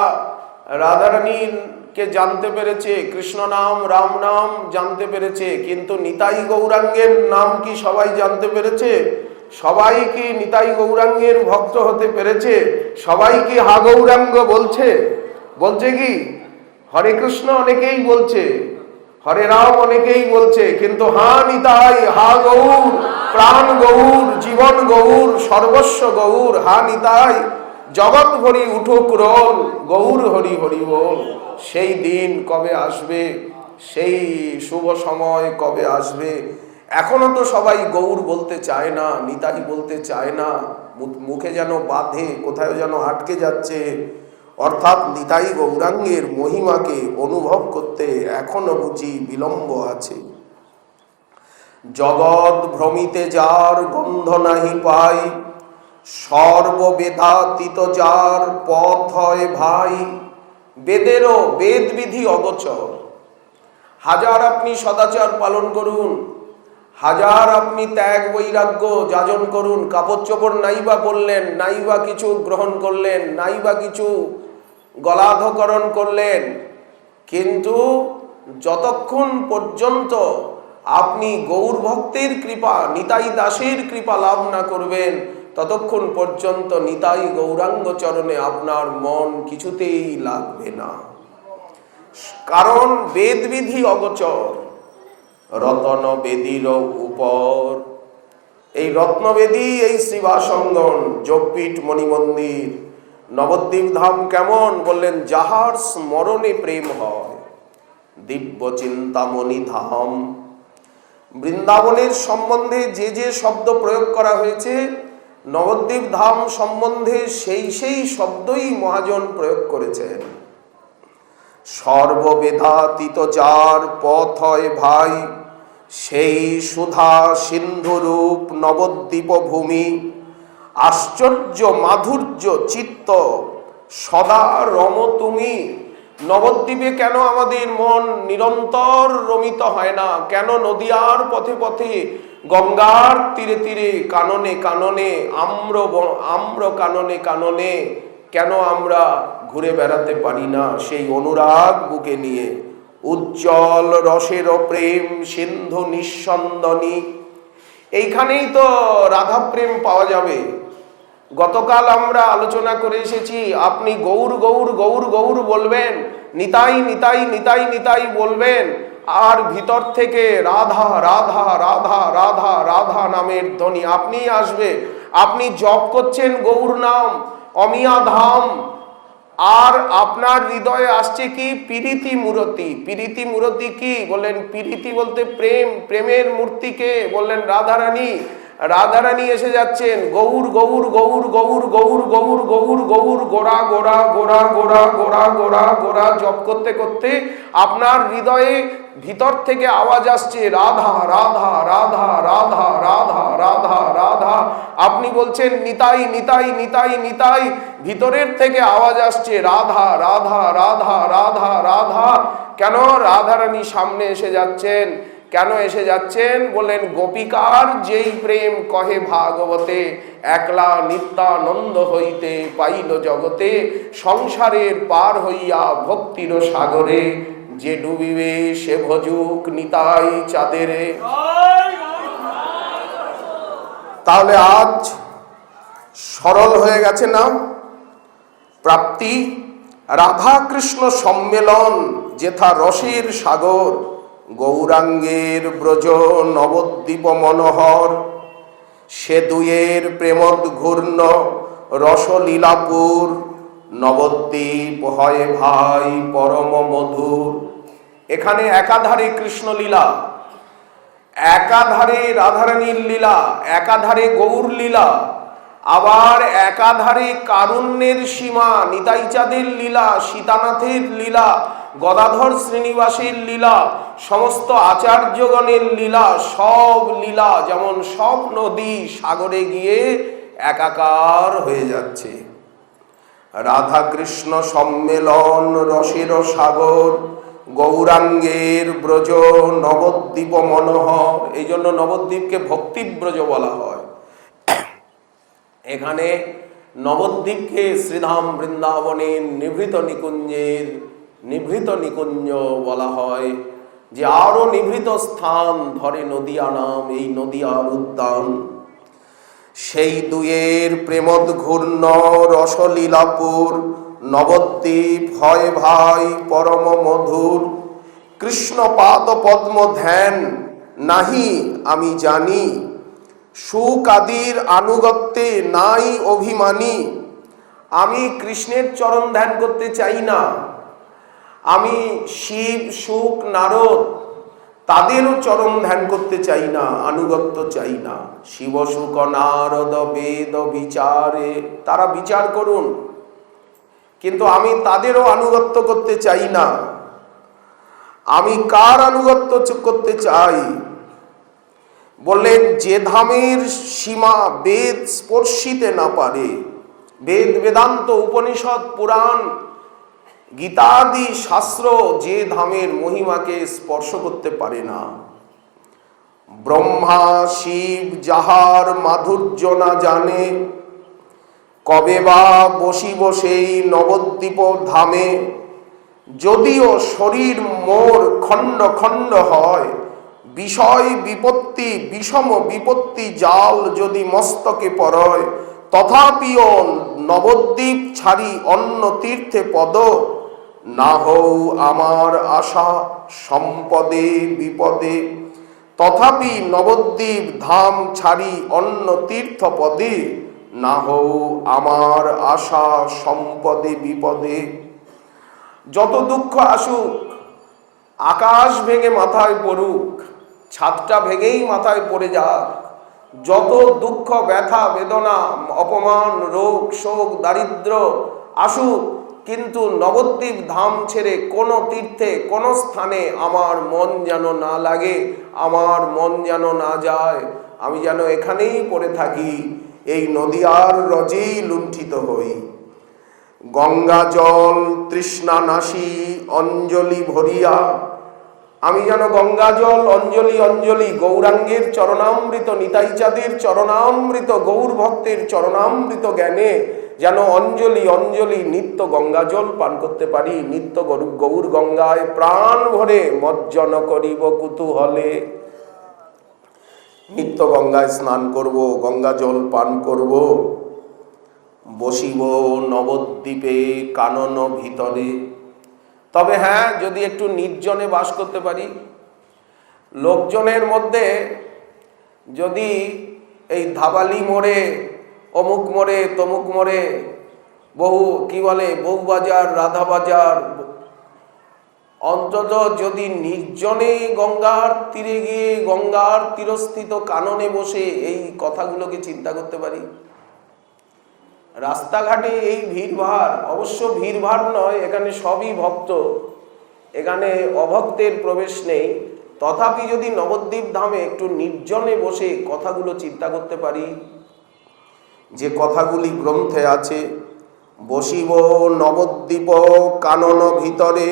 রাধারানীকে জানতে পেরেছে, কৃষ্ণ নাম রাম নাম জানতে পেরেছে, কিন্তু নিতাই গৌরাঙ্গের নাম কি সবাই জানতে পেরেছে? সবাই কি নিতাই গৌরাঙ্গের ভক্ত হতে পেরেছে? সবাই কি হা গৌরাঙ্গ বলছে? বলছে কি? হরে কৃষ্ণ অনেকেই বলছে, হরে রাম অনেকেই বলছে, কিন্তু হা নিতাই, হা গৌর, প্রাণ গৌর, জীবন গৌর, সর্বস্ব গৌর, হা নিতাই, জগৎ ভরি উঠুক রোল, গৌর হরি হরি বল। সেই দিন কবে আসবে? সেই শুভ সময় কবে আসবে? এখনো তো সবাই গৌর বলতে চায় না, নিতাই বলতে চায় না, মুখে যেন বাঁধে, কোথায় যেন আটকে যাচ্ছে। অর্থাৎ নিতাই গৌরাঙ্গের মহিমাকে অনুভব করতে এখনো বুঝি বিলম্ব আছে। জগৎ ভ্রমিতে যার গন্ধ নাহি পাই, সর্ববেদাতীত যার পথ হয় ভাই। বেদেরও বেদ বিধি অগোচর। হাজার আপনি সদাচার পালন করুন, হাজার আপনি ত্যাগ বৈরাগ্য যাজন করুন, কাপড় চোপড় নাইবা পরলেন, নাইবা কিছু গ্রহণ করলেন, নাইবা কিছু গলাধকরণ করলেন, কিন্তু যতক্ষণ পর্যন্ত আপনি গৌর ভক্তের কৃপা, নিতাই দাসের কৃপা লাভ না করবেন, ততক্ষণ পর্যন্ত নিতাই গৌরাঙ্গ চরণে আপনার মন কিছুতেই লাগবে না। কারণ বেদবিধি অগোচর। রতন বেদীর উপর, এই রত্নবেদী, এই শ্রীবাসঙ্গন, যোগপীঠ, মণিমন্দির, নবদ্বীপ ধাম কেমন? বললেন, যাহার স্মরণে প্রেম হয়, দিব্য চিন্তামণি ধাম। বৃন্দাবনের সম্বন্ধে যে যে শব্দ প্রয়োগ করা হয়েছে, নবদ্বীপ ধাম সম্বন্ধে সেই সেই শব্দই মহাজন প্রয়োগ করেছেন। সর্ববেদাতীত যার পথ হয় ভাই, সেই সুধা সিন্ধুরূপ নবদ্বীপ ভূমি। আশ্চর্য মাধুর্য চিত্ত সদা রম তুমি। নবদ্বীপে কেন আমাদের মন নিরন্তর রমিত হয় না? কেন নদিয়ার পথে পথে, গঙ্গার তীরে তীরে, কাননে কাননে, আম্র কাননে কাননে কেন আমরা ঘুরে বেড়াতে পারি না সেই অনুরাগ বুকে নিয়ে? উজ্জ্বল রসের প্রেম সিন্ধু নিঃসন্দনী। এইখানেই তো রাধা প্রেম পাওয়া যাবে। গতকাল আমরা আলোচনা করে এসেছি, আপনি গৌর গৌর গৌর গৌর বলবেন, নিতাই নিতাই নিতাই নিতাই বলবেন, আর ভিতর থেকে রাধা রাধা রাধা রাধা রাধা নামের ধ্বনি আপনি আসবে। আপনি জপ করছেন গৌর নাম, অমিয়া ধাম, আর আপনার হৃদয়ে আসছে কি? পীরিতি মূরতি। পীরিতি মূরতি কি? বললেন পীরিতি বলতে প্রেম, প্রেমের মূর্তিকে বললেন রাধারানী। রাধারানী এসে যাচ্ছেন, গৌর গৌর গৌর গৌর গৌর গৌর গৌর গৌর গোড়া গোড়া গোড়া গোড়া গোড়া গোড়া গোড়া জপ করতে করতে আপনার হৃদয়ে ভিতর থেকে আওয়াজ আসছে রাধা রাধা রাধা রাধা রাধা রাধা রাধা। আপনি বলছেন নিতাই নিতাই নিতাই নিতাই, ভিতরের থেকে আওয়াজ আসছে রাধা রাধা রাধা রাধা রাধা। কেন? রাধারানী সামনে এসে যাচ্ছেন। কেন এসে যাচ্ছেন? বললেন গোপিকার যেই প্রেম কহে ভাগবতে, একলা নিত্যানন্দ হইতে পাইল জগতে, সংসারের পার হইয়া ভক্তির সাগরে, যে ডুবিবে সে ভজুক নিতাই চাঁদেরে। তাহলে আজ সরল হয়ে গেছে না প্রাপ্তি? রাধা কৃষ্ণ সম্মেলন যেথা রসের সাগর, গৌরাঙ্গের ব্রজ নবদ্বীপ মনোহর, সে দুয়ের প্রেমদ ঘূর্ণ রসলীলাপুর, নবদ্বীপ হয় ভাই পরম মধুর। এখানে একাধারে কৃষ্ণলীলা, একাধারে রাধারানীর লীলা, একাধারে গৌর লীলা, আবার একাধারে কারুণ্যের সীমা নিতাই চাঁদের লীলা, সীতানাথের লীলা, গদাধর শ্রীনিবাসের লীলা, সমস্ত আচার্যগণের লীলা, সব লীলা যেমন সব নদী সাগরে গিয়ে একাকার হয়ে যাচ্ছে। রাধা কৃষ্ণ সম্মেলন রসের সাগর, গৌরাঙ্গের ব্রজ নবদ্বীপ মনোহর। এই জন্য নবদ্বীপকে ভক্তিব্রজ বলা হয়। এখানে নবদ্বীপকে শ্রীধাম বৃন্দাবনের নিভৃত নিকুঞ্জ বলা হয়, যে আরো নিভৃত স্থান ধরে নদিয়া নাম, এই নদিয়ার উদ্যান। সেই দুয়ের প্রেমদ ঘূর্ণ রসলীলাপুর, নবদ্বীপ হয় ভাই পরম মধুর। কৃষ্ণ পাদ পদ্ম ধ্যান নাহি আমি জানি, সুখ আদির আনুগত্যে নাই অভিমানী। আমি কৃষ্ণের চরণ ধ্যান করতে চাই না, আমি শিব সুখ নারদ তাদেরও চরণ ধ্যান করতে চাই না, আনুগত্য চাই না। শিব সুখ নারদ বেদ বিচারে, তারা বিচার করুন, কিন্তু আমি তাদেরও আনুগত্য করতে চাই না। আমি কার আনুগত্য করতে চাই? বললেন যে ধামের সীমা বেদ স্পর্শিতে না পারে, বেদ বেদান্ত উপনিষদ পুরাণ গীতাদি শাস্ত্র যে ধামের মহিমাকে স্পর্শ করতে পারে না। ব্রহ্মা শিব যাহার মাধুর্য না জানে, কবে বা বসিব সেই নবদ্বীপ ধামে। যদিও শরীর মোর খণ্ড খণ্ড হয়, বিষয় বিপত্তি বিষম বিপত্তি জাল যদি মস্তকে পড়য়, তথাপিও নবদ্বীপ ছাড়ি অন্য তীর্থে পদ, না হও আমার আশা সম্পদে বিপদে। তথাপি নবদ্বীপ ধাম ছাড়ি অন্য তীর্থ পদে, না হও আমার আশা সম্পদে বিপদে। যত দুঃখ আসুক, আকাশ ভেঙে মাথায় পড়ুক, ছাদটা ভেঙেই মাথায় পড়ে যাক, যত দুঃখ ব্যথা বেদনা অপমান রোগ শোক দারিদ্র আসুক, কিন্তু নবদ্বীপ ধাম ছেড়ে কোনো তীর্থে কোনো স্থানে আমার মন যেন না লাগে, আমার মন যেন না যায়, আমি যেন এখানেই পড়ে থাকি, এই নদিয়ার রজেই লুণ্ঠিত হই। গঙ্গা জল তৃষ্ণা নাশি অঞ্জলি ভরিয়া, আমি যেন গঙ্গা জল অঞ্জলি অঞ্জলি গৌরাঙ্গের চরণামৃত নিতাই চাঁদের চরণামৃত গৌর ভক্তের চরণামৃত জ্ঞানে যেন অঞ্জলি অঞ্জলি নিত্য গঙ্গা জল পান করতে পারি। নিত্য গৌর গঙ্গায় প্রাণ ভরে মজ্জন করিব কুতূহলে। নিত্য গঙ্গায় স্নান করব, গঙ্গা জল পান করব, বসিব নবদ্বীপে কানন ভিতরে। তবে হ্যাঁ, যদি একটু নির্জনে বাস করতে পারি, লোকজনের মধ্যে যদি এই ধাবালি মোড়ে অমুক মোড়ে তমুক মোড়ে বহু কি বলে বউবাজার রাধা বাজার, অন্তত যদি নির্জনে গঙ্গার তীরে গিয়ে গঙ্গার তীরস্থিত কাননে বসে এই কথাগুলোকে চিন্তা করতে পারি। রাস্তাঘাটে এই ভিড়ভাড়, অবশ্য ভিড়ভাড় নয়, এখানে সবই ভক্ত, এখানে অভক্তের প্রবেশ নেই, তথাপি যদি নবদ্বীপ ধামে একটু নির্জনে বসে কথাগুলো চিন্তা করতে পারি, যে কথাগুলি গ্রন্থে আছে, বসিব নবদ্বীপ কানন ভিতরে,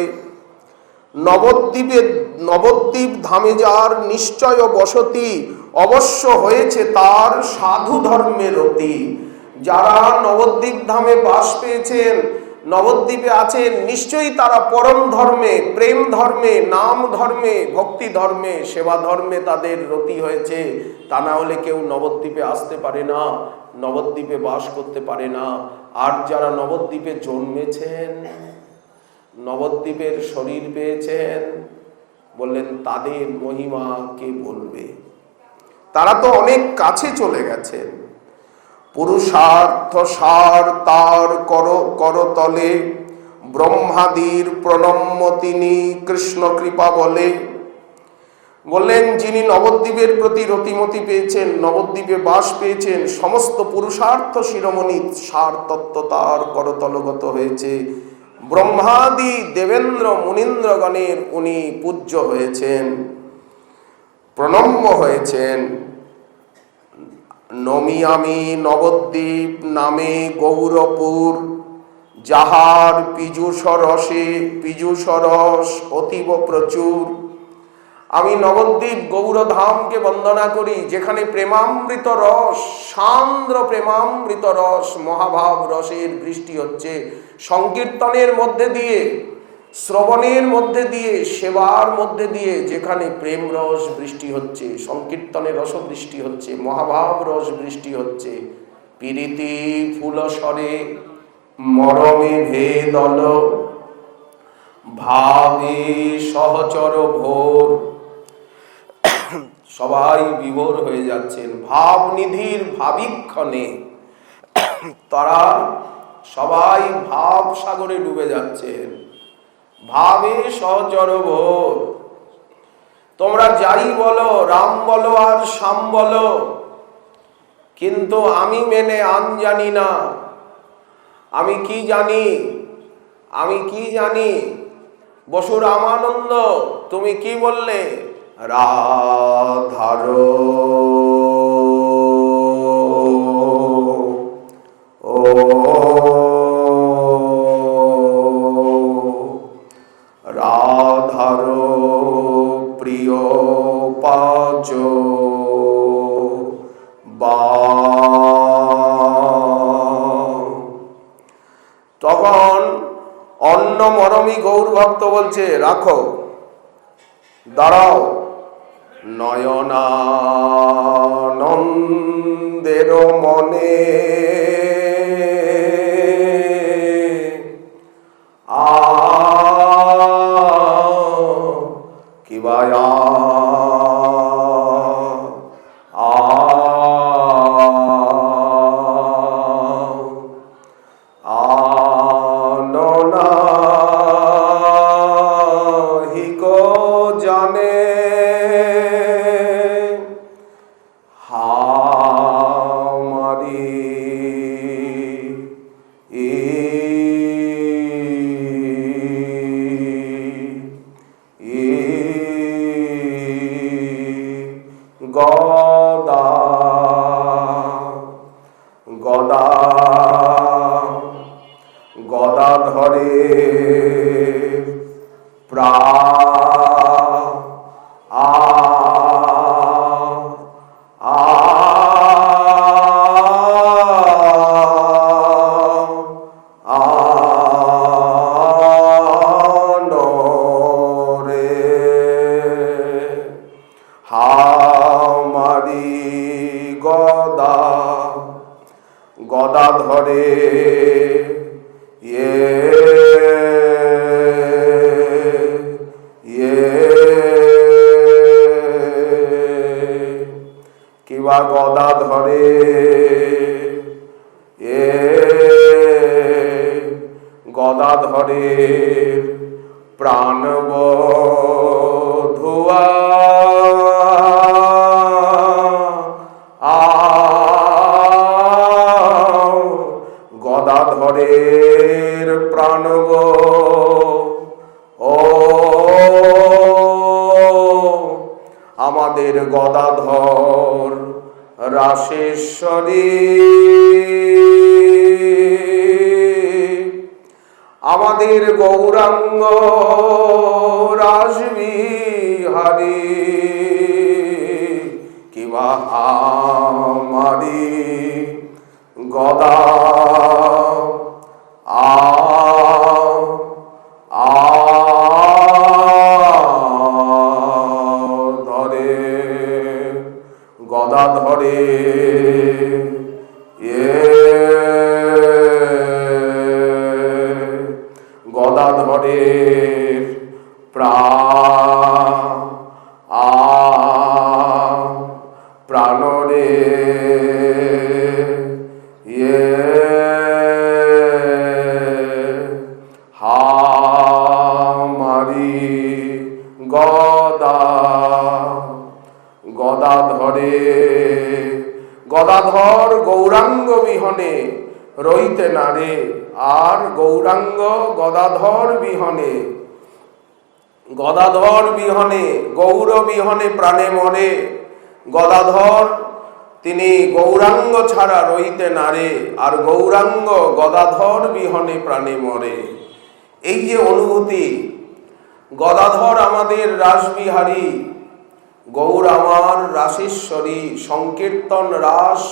নবদ্বীপ ধামে যার নিশ্চয় বসতি, অবশ্য হয়েছে তার সাধু ধর্মের অতি। যারা নবদ্বীপ ধামে বাস পেয়েছেন, নবদ্বীপে আছেন, নিশ্চয়ই তারা পরম ধর্মে, প্রেম ধর্মে, নাম ধর্মে, ভক্তি ধর্মে, সেবা ধর্মে তাদের রতি হয়েছে। তা না হলে কেউ নবদ্বীপে আসতে পারে না, নবদ্বীপে বাস করতে পারে না। আর যারা নবদ্বীপে জন্মেছেন, নবদ্বীপের শরীর পেয়েছেন, বললেন তাদের মহিমা কে বলবে? তারা তো অনেক কাছে চলে গেছেন। পুরুষার্থ সার তার করতলে, ব্রহ্মাদির প্রণম্য তিনি কৃষ্ণ কৃপা বলে। বললেন যিনি নবদ্বীপের প্রতি রতিমতি পেয়েছেন, নবদ্বীপে বাস পেয়েছেন, সমস্ত পুরুষার্থ শিরোমণি সার তত্ত্ব তার করতলগত হয়েছে। ব্রহ্মাদি দেবেন্দ্র মুনীন্দ্রগণের উনি পূজ্য হয়েছেন, প্রণম্য হয়েছেন। নমি আমি নবদ্বীপ নামে গৌরপুর, যাহার পীযূষ রস অতীব প্রচুর। আমি নবদ্বীপ গৌরধামকে বন্দনা করি, যেখানে প্রেমামৃত রস, সান্দ্র প্রেমামৃত রস, মহাভাব রসের বৃষ্টি হচ্ছে। সংকীর্তনের মধ্যে দিয়ে, শ্রবণের মধ্যে দিয়ে, সেবার মধ্যে দিয়ে যেখানে প্রেম রস বৃষ্টি হচ্ছে, সংকীর্তনের রস বৃষ্টি হচ্ছে, মহাভাব রস বৃষ্টি হচ্ছে। পীরিতি ফুলস্বরে মরমে ভেদল, ভাবে সহচর ভোর। সবাই বিভোর হয়ে যাচ্ছেন ভাবনিধির ভাবিক্ষণে। তারা সবাই ভাব সাগরে ডুবে যাচ্ছেন, ভাবে সহচর ভোর। তোমরা যাই বলো, রাম বলো আর শ্যাম বলো, কিন্তু আমি মেনে আন জানি না। আমি কি জানি? আমি কি জানি? বসু রামানন্দ তুমি কি বললে? রাধার ও রাধার প্রিয় পাজ বা। তখন অন্য মরমী গৌর ভক্ত বলছে রাখো, দাঁড়াও, নয়নানন্দের মনে কিবায়া গদাধরে গদাধরে কিবা গদাধরে গদাধরে প্রাণব ধুয়া গদাধরের প্রাণব ও আমাদের গদাধর রাসেশ্বরী, আমাদের গৌরাঙ্গ রাসবিহারী কিবা আমারি গদা ধরে গদা ধরে গদা ধরে প্রাণরে হামারি গদা গদা ধরে গদাধর গৌরাঙ্গ বিহনে রইতে না রে। আর গৌরাঙ্গ গদাধর বিহনে গদাধর বিহনে গৌর বিহনে প্রাণে মরে। গদাধর তিনি গৌরাঙ্গ ছাড়া রইতে না রে, আর গৌরাঙ্গ গদাধর বিহনে প্রাণে মরে। এই যে অনুভূতি, গদাধর আমাদের রাসবিহারী, গৌর আমার রাসেশ্বরী, সংকীর্তন রাস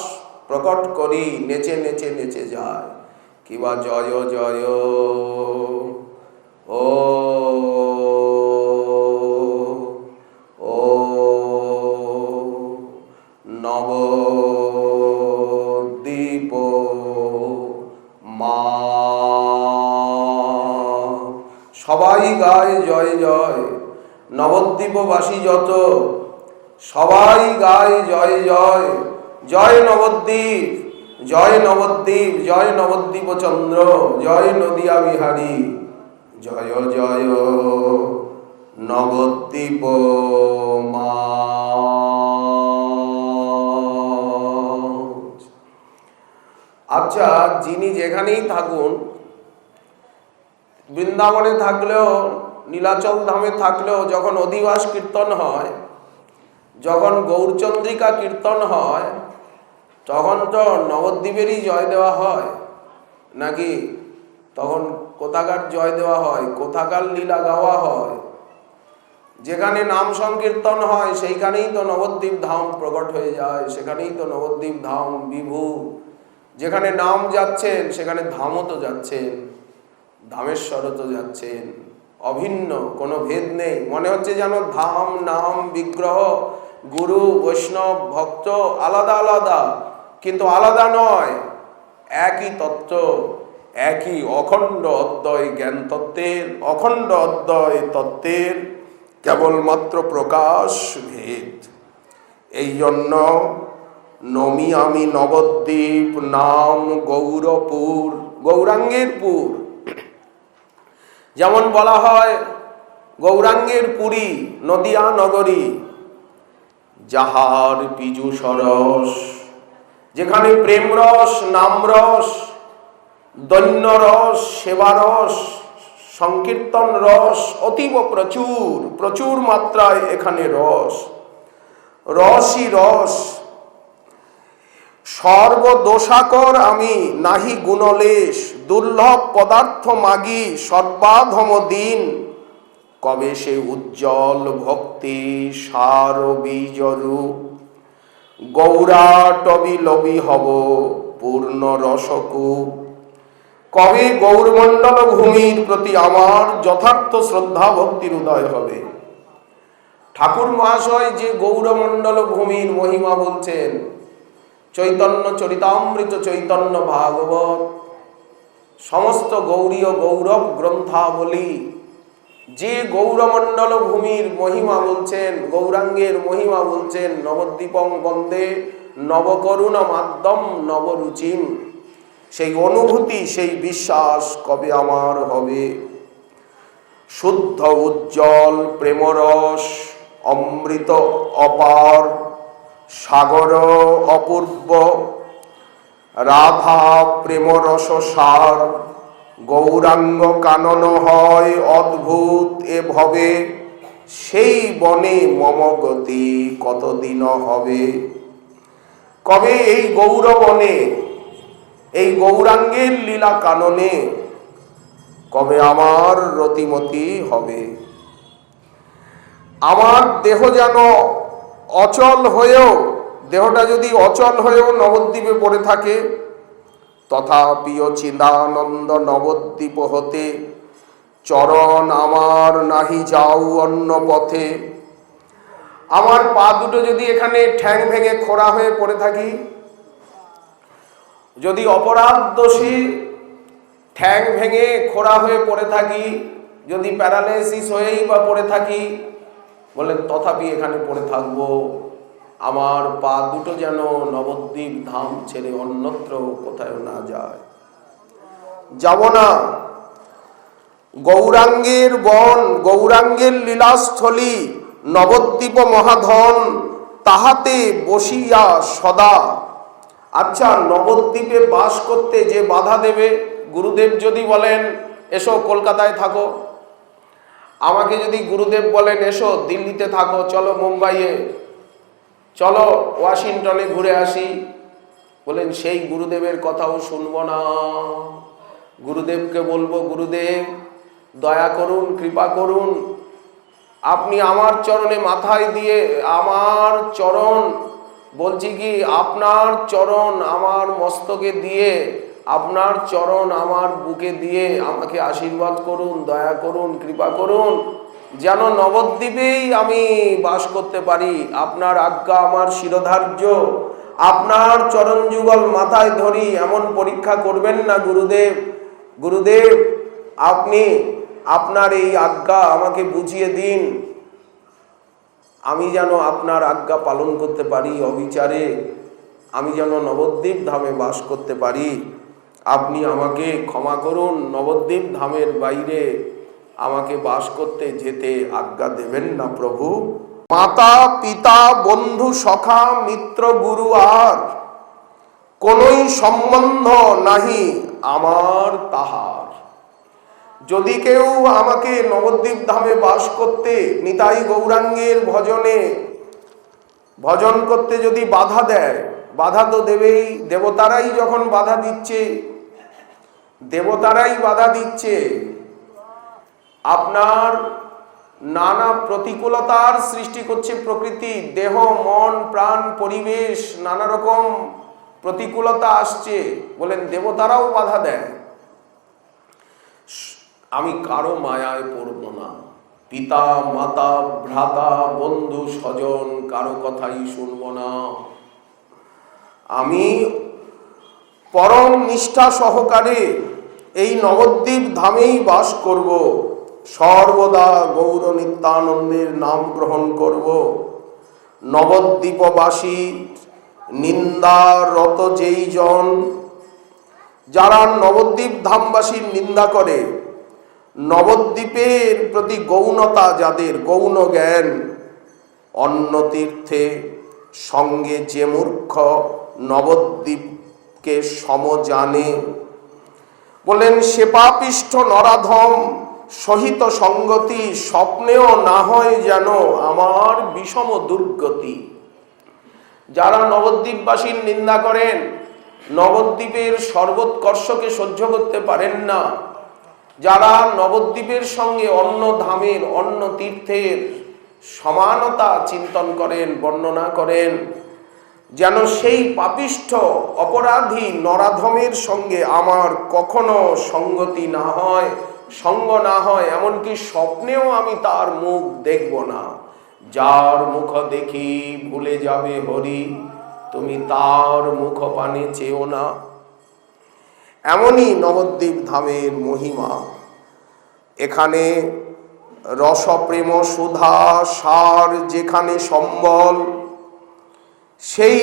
প্রকট করি নেচে নেচে নেচে যায়। কিবা জয় জয় ও নবদ্বীপ মা, সবাই গায় জয় জয়। নবদ্বীপবাসী যত সবাই গায় জয় জয়। জয় নবদ্বীপ, জয় নবদ্বীপ, জয় নবদ্বীপ চন্দ্র, জয় নদিয়া বিহারী, জয় জয় নবদ্বীপ মা। আচ্ছা, যিনি যেখানেই থাকুন, বৃন্দাবনে থাকলেও নীলাচল ধামে থাকলেও, যখন অধিবাস কীর্তন হয়, যখন গৌরচন্দ্রিকা কীর্তন হয়, তখন তো নবদ্বীপেরই জয় দেওয়া হয় নাকি? তখন কোথাকার জয় দেওয়া হয়, কোথাকার লীলা গাওয়া হয়? যেখানে নাম সংকীর্তন হয় সেইখানেই তো নবদ্বীপ ধাম প্রকট হয়ে যায়, সেখানেই তো নবদ্বীপ ধাম বিভু। যেখানে নাম যাচ্ছেন সেখানে ধামও তো যাচ্ছেন, ধামেশ্বরও তো যাচ্ছেন, অভিন্ন, কোনো ভেদ নেই। মনে হচ্ছে যেন ধাম, নাম, বিগ্রহ, গুরু, বৈষ্ণব, ভক্ত আলাদা আলাদা, কিন্তু আলাদা নয়, একই তত্ত্ব, একই অখণ্ড অদ্বয় জ্ঞান তত্ত্বের, অখণ্ড অদ্বয় তত্ত্বের কেবলমাত্র প্রকাশ ভেদ। এই জন্য নমি আমি নবদ্বীপ নাম গৌরপুর, গৌরাঙ্গের পুর। যেমন বলা হয় গৌরাঙ্গের পুরী নদিয়া নগরী, যাহার পীযু সরস, যেখানে প্রেম রস, নাম রস, দৈন্য রস, সেবা রস, সংকীর্তন রস অতীব প্রচুর, প্রচুর মাত্রায় এখানে রস, রসই রস। সর্বদোষাকর আমি নাহি গুণলেশ, দুর্লভ পদার্থ মাগি সর্বাধম দিন, কবে সে উজ্জ্বল ভক্তি সার বীজরু, গৌরাটবি লবি হব পূর্ণ রসকু। কবে গৌরমণ্ডল ভূমির প্রতি আমার যথার্থ শ্রদ্ধা ভক্তির উদয় হবে? ঠাকুর মহাশয় যে গৌরমণ্ডল ভূমির মহিমা বলছেন, চৈতন্য চরিতামৃত, চৈতন্য ভাগবত, সমস্ত গৌরীয় গৌরব গ্রন্থাবলী, যে গৌরমণ্ডল ভূমির মহিমা বলছেন, গৌরাঙ্গের মহিমা বলছেন, নবদ্বীপং বন্দে নবকরুণ মাধ্যম নবরুচিম, সেই অনুভূতি, সেই বিশ্বাস কবে আমার হবে? শুদ্ধ উজ্জ্বল প্রেমরস অমৃত অপার, সাগর অপূর্ব রাধা প্রেমরস সার, গৌরাঙ্গ কানন হয় অদ্ভুত এ ভবে, সেই বনে মম গতি কতদিন হবে? কবে এই গৌরবনে, এই গৌরাঙ্গের লীলা কাননে কবে আমার রতিমতি হবে? আমার দেহ যেন অচল হয়েও, দেহটা যদি অচল হয়েও নবদ্বীপে পড়ে থাকে, তথাপিও চিদানন্দ নবদ্বীপ হতে চরণ আমার নাহি যাও অন্য পথে। আমার পা দুটো যদি এখানে ঠ্যাং ভেঙে খোঁড়া হয়ে পড়ে থাকি, যদি অপরাধ দোষী ঠ্যাং ভেঙে খোঁড়া হয়ে পড়ে থাকি, যদি প্যারালাইসিস হয়েই বা পড়ে থাকি, বলেন তথাপি এখানে পড়ে থাকবো। আমার পা দুটো যেন নবদ্বীপ ধাম ছেড়ে অন্যত্র কোথাও না যায়, যাব না। গৌরাঙ্গের বন, গৌরাঙ্গের লীলাস্থলী নবদ্বীপ মহাধন, তাহাতে বসিয়া সদা। আচ্ছা, নবদ্বীপে বাস করতে যে বাধা দেবে, গুরুদেব যদি বলেন এসো কলকাতায় থাকো, আমাকে যদি গুরুদেব বলেন এসো দিল্লিতে থাকো, চলো মুম্বাইয়ে, চলো ওয়াশিংটনে ঘুরে আসি, বলেন সেই গুরুদেবের কথাও শুনবো না। গুরুদেবকে বলবো, গুরুদেব দয়া করুন, কৃপা করুন, আপনি আমার চরণে মাথায় দিয়ে, আমার চরণ বলছি কি, আপনার চরণ আমার মস্তকে দিয়ে, আপনার চরণ আমার বুকে দিয়ে আমাকে আশীর্বাদ করুন, দয়া করুন, কৃপা করুন, যেন নবদ্বীপেই আমি বাস করতে পারি। আপনার আজ্ঞা আমার শিরোধার্য, আপনার চরণ যুগল মাথায় ধরি, এমন পরীক্ষা করবেন না গুরুদেব। গুরুদেব আপনি আপনার এই আজ্ঞা আমাকে বুঝিয়ে দিন, আমি যেন আপনার আজ্ঞা পালন করতে পারি অবিচারে, আমি যেন নবদ্বীপ ধামে বাস করতে পারি। আপনি আমাকে ক্ষমা করুন, নবদ্বীপ ধামের বাইরে আমাকে বাস করতে যেতে আজ্ঞা দেবেন না প্রভু। মাতা পিতা বন্ধু সখা মিত্র গুরু আর কোনই সম্বন্ধ নাহি আমার তাহার। যদি কেউ আমাকে নবদ্বীপ ধামে বাস করতে, নিতাই গৌরাঙ্গের ভজনে ভজন করতে যদি বাধা দেয়, বাধা তো দেবেই, দেবতারাই যখন বাধা দিচ্ছে, দেবতারাই বাধা দিচ্ছে, আপনার নানা প্রতিকূলতার সৃষ্টি করছে প্রকৃতি, দেহ মন প্রাণ পরিবেশ নানা রকম প্রতিকূলতা আসছে, বলেন দেবতারাও বাধা দেয়। আমি কারো মায়ায় পড়ব না, পিতা মাতা ভ্রাতা বন্ধু স্বজন কারো কথাই শুনব না। আমি পরম নিষ্ঠা সহকারে এই নবদ্বীপ ধামেই বাস করব, সর্বদা গৌর নিত্যানন্দের নাম গ্রহণ করব। নবদ্বীপবাসী নিন্দারত যেই জন, যারা নবদ্বীপ ধামবাসীর নিন্দা করে, নবদ্বীপের প্রতি গৌণতা যাদের, গৌণ জ্ঞান, অন্য তীর্থে সঙ্গে যে মূর্খ নবদ্বীপকে সম জানে, বলেন সে পাপিষ্ঠ নরাধম সহিত সঙ্গতি স্বপ্নেও না হয় যেন আমার বিষম দুর্গতি। যারা নবদ্বীপবাসীর নিন্দা করেন, নবদ্বীপের সর্বোৎকর্ষকে সহ্য করতে পারেন না, যারা নবদ্বীপের সঙ্গে অন্য ধামের অন্য তীর্থের সমানতা চিন্তন করেন, বর্ণনা করেন, যেন সেই পাপিষ্ঠ অপরাধী নরাধমের সঙ্গে আমার কখনো সঙ্গতি না হয়, সঙ্গ না হয়, এমনকি স্বপ্নেও আমি তার মুখ দেখব না। যার মুখ দেখি ভুলে যাবে হরি, তুমি তার মুখ পানে চেও না। এমনই নবদ্বীপ ধামের মহিমা। এখানে রসপ্রেম সুধা সার যেখানে সম্বল, সেই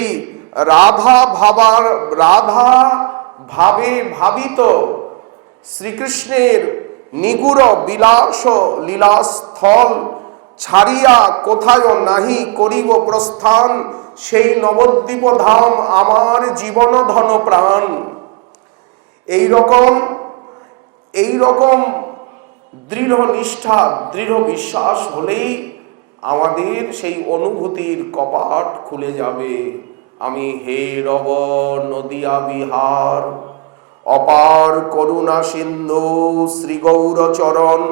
রাধা ভাবে ভাবিত শ্রীকৃষ্ণের নিগুড় বিলাস লীলাস্থল ছাড়িয়া কোথায় নাহি করিব প্রস্থান, সেই নবদ্বীপ ধাম আমার জীবন ধন প্রাণ। এই রকম দৃঢ় নিষ্ঠা, দৃঢ় বিশ্বাস হলেই আমাদের সেই অনুভূতির কপাট খুলে যাবে। আমি হে রব নদিয়া বিহার, অপার করুণা সিন্ধু শ্রী গৌর চরণ,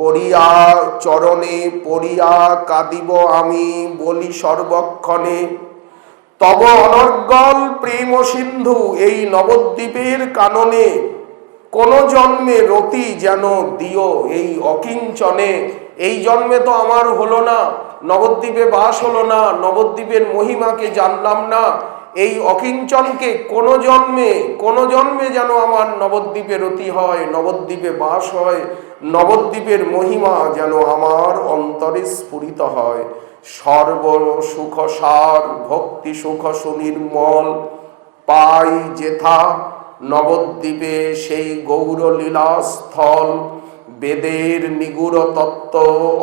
পড়িয়া চরণে পড়িয়া কাঁদিব আমি, বলি সর্বক্ষণে তব অনর্গল প্রেম সিন্ধু এই নবদ্বীপের কাননে। কোন জন্মে রতি যেন দিও এই অকিঞ্চনে। এই জন্মে তো আমার হলো না, নবদ্বীপে বাস হলো না, নবদ্বীপের মহিমাকে জানলাম না। এই অকিঞ্চনকে কোন জন্মে যেন আমার নবদ্বীপে রতি হয়, নবদ্বীপে বাস হয়, নবদ্বীপের মহিমা যেন আমার অন্তরে স্ফুরিত হয়। সর্ব সুখ সার ভক্তি সুখ সুনির্মল পাই যেথা নবদ্বীপে সেই গৌর লীলাস্থল। বেদের নিগুড় তত্ত্ব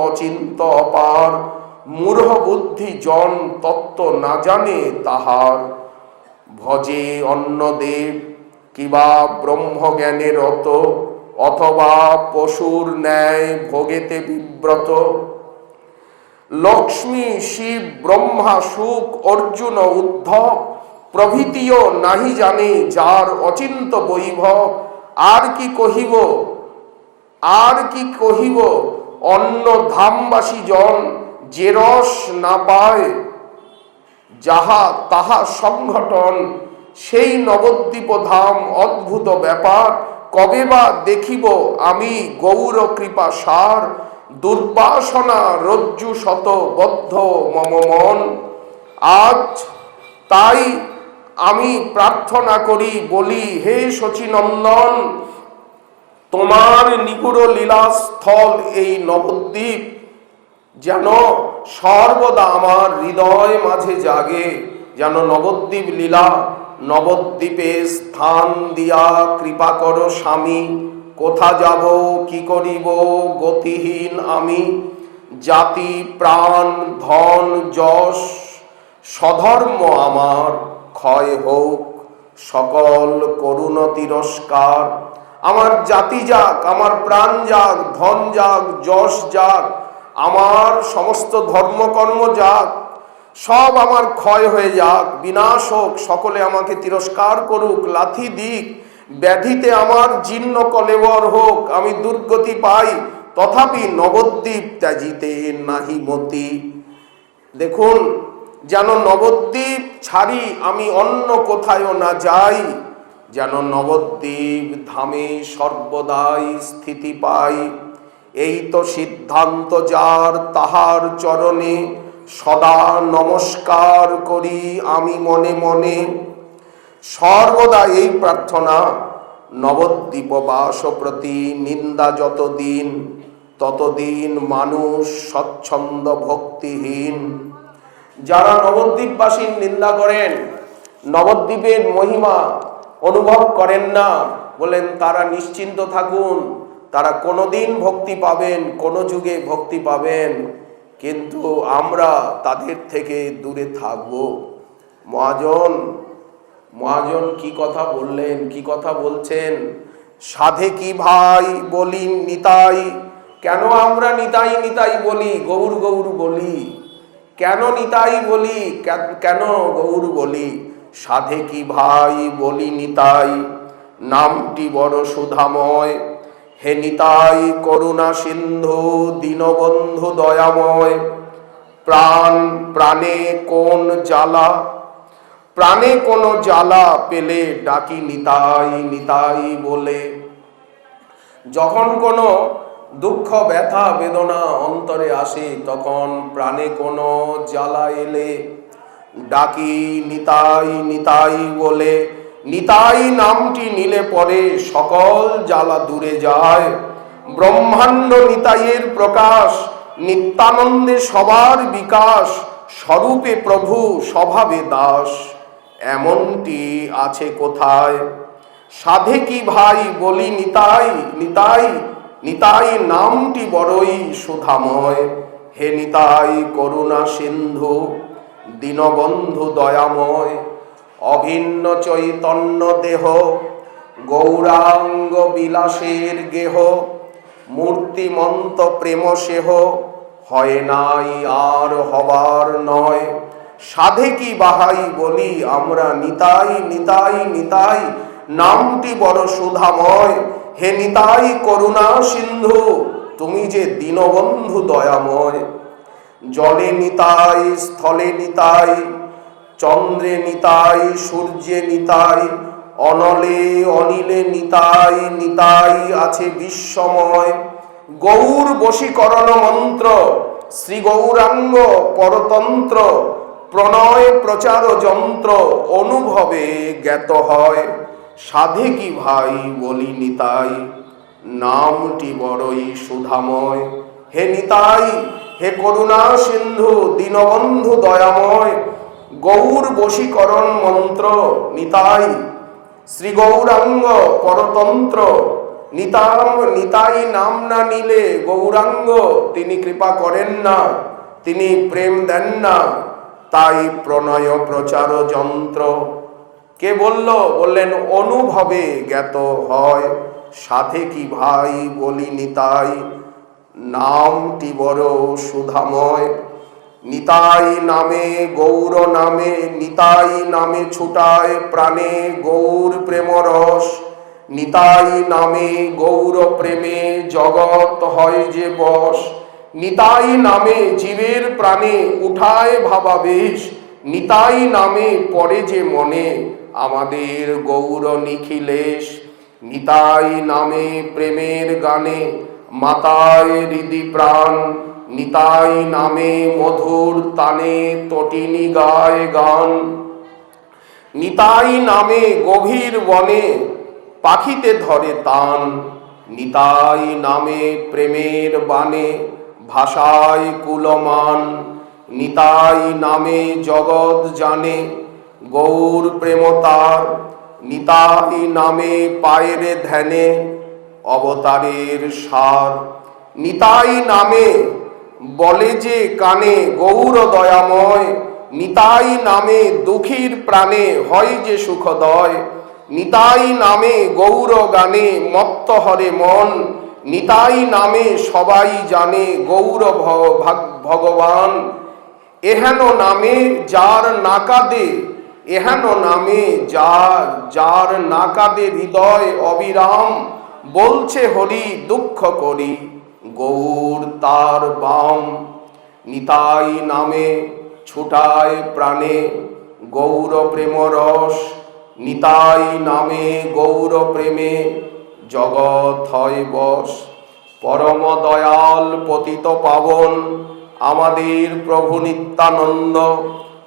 অচিন্ত অপার, মূঢ় বুদ্ধি জন তত্ত্ব না জানে তাহার। ভজে অন্নদেব কিবা ব্রহ্মজ্ঞানে রত, অথবা পশুর ন্যায় ভোগেতে বিব্রত। লক্ষ্মী শিব ব্রহ্মা শুক অর্জুন উদ্ধব প্রভৃতিও নাহি জানে যার অচিন্ত বৈভব। আর কি কহিব অন্য ধামবাসী জন, যে রস না পায় যাহা তাহা সংঘটন। সেই নবদ্বীপ ধাম অদ্ভুত ব্যাপার, কবে বা দেখিব আমি গৌর কৃপা সার। দুর্বাসনা রজ্জু শত বদ্ধ মম মন, আজ তাই আমি প্রার্থনা করি বলি হে শচীনন্দন। তোমার নিগুড় লীলাস্থল এই নবদ্বীপ যেন সর্বদা আমার হৃদয় মাঝে জাগে। যেন নবদ্বীপ লীলা, নবদ্বীপে স্থান দিয়া কৃপা করো স্বামী। কোথা যাব কি করিব গতিহীন আমি, জাতি প্রাণ ধন যশ স্বধর্ম আমার ক্ষয় হোক সকল করুণ তিরস্কার। আমার জাতি যাক, আমার প্রাণ যাক, ধন যাক, যশ যাক, আমার সমস্ত ধর্মকর্ম যাক, সব আমার ক্ষয় হয়ে যাক, বিনাশ হোক, সকলে আমাকে তিরস্কার করুক, লাথি দিক, ব্যাধিতে আমার জীর্ণ কলেবর হোক, আমি দুর্গতি পাই, তথাপি নবদ্বীপ ত্যাজিতে নাহি মতি। দেখুন, যেন নবদ্বীপ ছাড়ি আমি অন্য কোথায়ও না যাই, যেন নবদ্বীপ ধামে সর্বদাই স্থিতি পাই। এই তো সিদ্ধান্ত যার, তাহার চরণে সদা নমস্কার করি আমি মনে মনে। সর্বদা এই প্রার্থনা, নবদ্বীপবাস প্রতি নিন্দা যতদিন, ততদিন মানুষ স্বচ্ছন্দ ভক্তিহীন। যারা নবদ্বীপবাসীর নিন্দা করেন, নবদ্বীপের মহিমা অনুভব করেন না, বলেন তারা নিশ্চিন্ত থাকুন, তারা কোনোদিন ভক্তি পাবেন, কোনো যুগে ভক্তি পাবেন, কিন্তু আমরা তাদের থেকে দূরে থাকব। মহাজন কি কথা বললেন, কি কথা বলছেন? সাধে কি ভাই বলি নিতাই। কেন আমরা নিতাই নিতাই বলি, গৌর গৌর বলি? কেন নিতাই বলি, কেন গৌর বলি? সাধে কি ভাই বলি নিতাই, নামটি বড় সুধাময়। হে নিতাই করুণা সিন্ধু, দীনবন্ধু দয়াময়। প্রাণে কোন জ্বালা, প্রাণে কোন জ্বালা পেলে ডাকি নিতাই নিতাই বলে। যখন কোনো দুঃখ ব্যথা বেদনা অন্তরে আসে, তখন প্রাণে কোনো জ্বালা এলে ডাকি নিতাই নিতাই বলে। নিতাই নামটি নিলে পরে সকল জ্বালা দূরে যায়। ব্রহ্মাণ্ড নিতাইয়ের প্রকাশ, নিত্যানন্দে সবার বিকাশ, স্বরূপে প্রভু স্বভাবে দাস, এমনটি আছে কোথায়? সাধে কি ভাই বলি নিতাই নিতাই, নিতাই নামটি বড়ই সুধাময়। হে নিতাই করুণা সিন্ধু, দীনবন্ধু দয়াময়। অভিন্ন চৈতন্য দেহ, গৌরাঙ্গ বিলাসের গেহ, মূর্তিমন্ত প্রেম সেহ, হয় নাই আর হবার নয়। সাধে কি বাহাই বলি আমরা নিতাই নিতাই নিতাই, নামটি বড় সুধাময়। হে নিতাই করুণা সিন্ধু, তুমি যে দীনবন্ধু দয়াময়। জলে নিতাই, স্থলে নিতাই, চন্দ্রে নিতাই, সূর্যে নিতাই, অনলে অনিলে নিতাই, নিতাই আছে বিশ্বময়। গৌর বশীকরণ মন্ত্র, শ্রী গৌরাঙ্গ পরতন্ত্র, প্রণয় প্রচার যন্ত্র, অনুভবে জ্ঞাত হয়। সাধে কি ভাই বলি নিতাই, নামটি বড়ই সুধাময়। হে নিতাই, হে করুণা সিন্ধু, দীনবন্ধু দয়াময়। গৌর বশীকরণ মন্ত্র নিতাই, শ্রী গৌরাঙ্গ পরতন্ত্র। নিতাই নাম না নিলে গৌরাঙ্গ তিনি কৃপা করেন না, তিনি প্রেম দেন না। তাই প্রণয় প্রচার যন্ত্র। কে বলল? বললেন অনুভবে জ্ঞাত হয়। সাথে কি ভাই বলি নিতাই, নামটি বড় সুধাময়। নিতাই নামে গৌর নামে, নিতাই নামে ছুটায় প্রাণে গৌর প্রেমরস। নিতাই নামে গৌর প্রেমে জগৎ হয় যে বশ। নিতাই নামে জীবের প্রাণে উঠায় ভাবাবেশ। নিতাই নামে পড়ে যে মনে আমাদের গৌর নিখিলেশ। নিতাই নামে প্রেমের গানে মাতায় হৃদি প্রাণ। নিতাই নামে মধুর তানে তটিনী গায় গান। নিতাই নামে গভীর বনে পাখিতে ধরে তান। নিতাই নামে প্রেমের বাণে ভাষায় কুলমান। নিতাই নামে জগৎ জানে গৌর প্রেমতার। নিতাই নামে পায়ের ধ্যানে অবতারের সার। নিতাই নামে বলে যে কানে গৌর দয়াময়। নিতাই নামে দুঃখীর প্রাণে হয় যে সুখদয়। নিতাই নামে গৌর গানে মত্ত হরে মন। নিতাই নামে সবাই জানে গৌর ভগবান। এহেন নামে যার নাকাদে, এহেন নামে যার নাকাদে হৃদয় অবিরাম। বলছে হরি দুঃখ করি গৌর তার বাম। নিতাই নামে ছুটায় প্রাণে গৌর প্রেমরস। নিতাই নামে গৌর প্রেমে জগৎ হয় বশ। পরম দয়াল পতিত পাবন আমাদের প্রভু নিত্যানন্দ।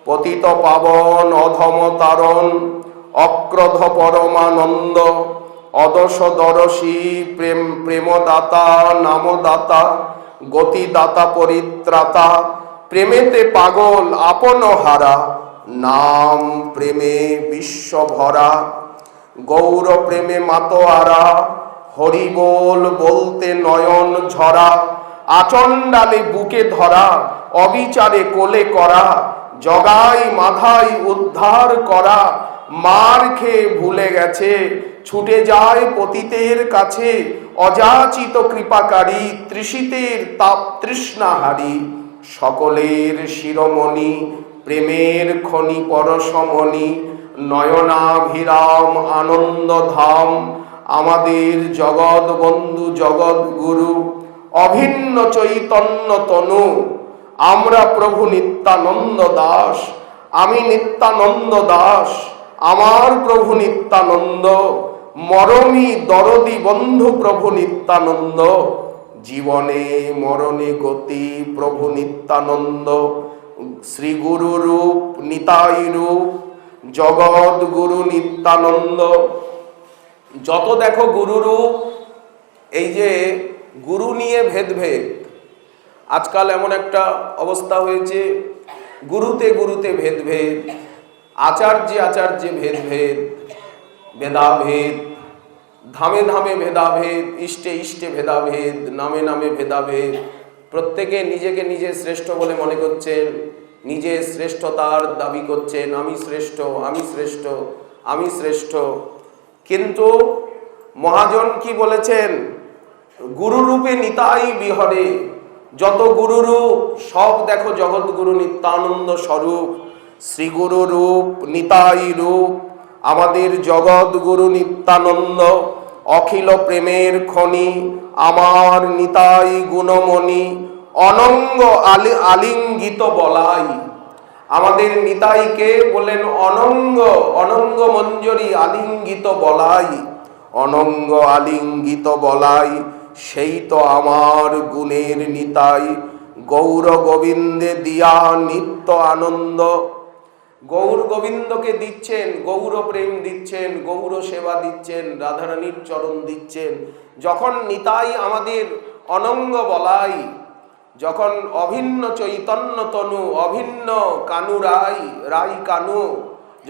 পতিত পাবন অধম তারণ অক্রোধ পরমানন্দ। অদশ দরশী প্রেমদাতা নামদাতা গতিদাতা পরিত্রাতা। প্রেমেতে পাগল আপন হারা নাম প্রেমে বিশ্ব ভরা। গৌর প্রেমে মাতোয়ারা হরি বল বলতে নয়ন ঝরা। আচণ্ডালে বুকে ধরা অবিচারে কোলে করা। জগাই মাধাই উদ্ধার করা মার খেয়ে ভুলে গেছে। ছুটে যায় পতিতের কাছে অযাচিত কৃপাকারী। তৃষিতের তাপ তৃষ্ণাহারী সকলের শিরোমণি। প্রেমের খনি পরশমণি নয়নাভিরাম আনন্দ ধাম। আমাদের জগৎ বন্ধু জগৎ গুরু অভিন্ন চৈতন্য তনু। আমরা প্রভু নিত্যানন্দ দাস। আমি নিত্যানন্দ দাস, আমার প্রভু নিত্যানন্দ। মরমী দরদি বন্ধু প্রভু নিত্যানন্দ। জীবনে মরণে গতি প্রভু নিত্যানন্দ। শ্রী গুরু রূপ নিতাই রূপ জগৎ গুরু নিত্যানন্দ। যত দেখো গুরু রূপ। এই যে গুরু নিয়ে ভেদভেদ, আজকাল এমন একটা অবস্থা হয়েছে, গুরুতে গুরুতে ভেদভেদ, আচার্যে আচার্যে ভেদভেদ, ভেদাভেদ, ধামে ধামে ভেদাভেদ, ইষ্টে ইষ্টে ভেদাভেদ, নামে নামে ভেদাভেদ। প্রত্যেকে নিজেকে নিজে শ্রেষ্ঠ বলে মনে করছেন, নিজে শ্রেষ্ঠতার দাবি করছেন। আমি শ্রেষ্ঠ, আমি শ্রেষ্ঠ, আমি শ্রেষ্ঠ। কিন্তু মহাজন কি বলেছেন? গুরুরূপে নিতাই বিহরে। যত গুরুরূপ সব দেখো জগৎগুরু নিত্যানন্দ স্বরূপ। শ্রী গুরু রূপ নিতাই রূপ আমাদের জগৎগুরু নিত্যানন্দ। অখিল প্রেমের খনি আমার নিতাই গুণমণি অনঙ্গ আলিঙ্গিত বলাই। আমাদের নিতাইকে বলেন অনঙ্গ, অনঙ্গ মঞ্জরি আলিঙ্গিত বলাই, অনঙ্গ আলিঙ্গিত বলাই, সেই তো আমার গুণের নিতাই। গৌর গোবিন্দে দিয়া নিত্য আনন্দ। গৌর গোবিন্দকে দিচ্ছেন, গৌর প্রেম দিচ্ছেন, গৌর সেবা দিচ্ছেন, রাধারানীর চরণ দিচ্ছেন। যখন নিতাই আমাদের অনঙ্গ বলাই, যখন অভিন্ন চৈতন্য তনু, অভিন্ন কানু রাই, রাই কানু,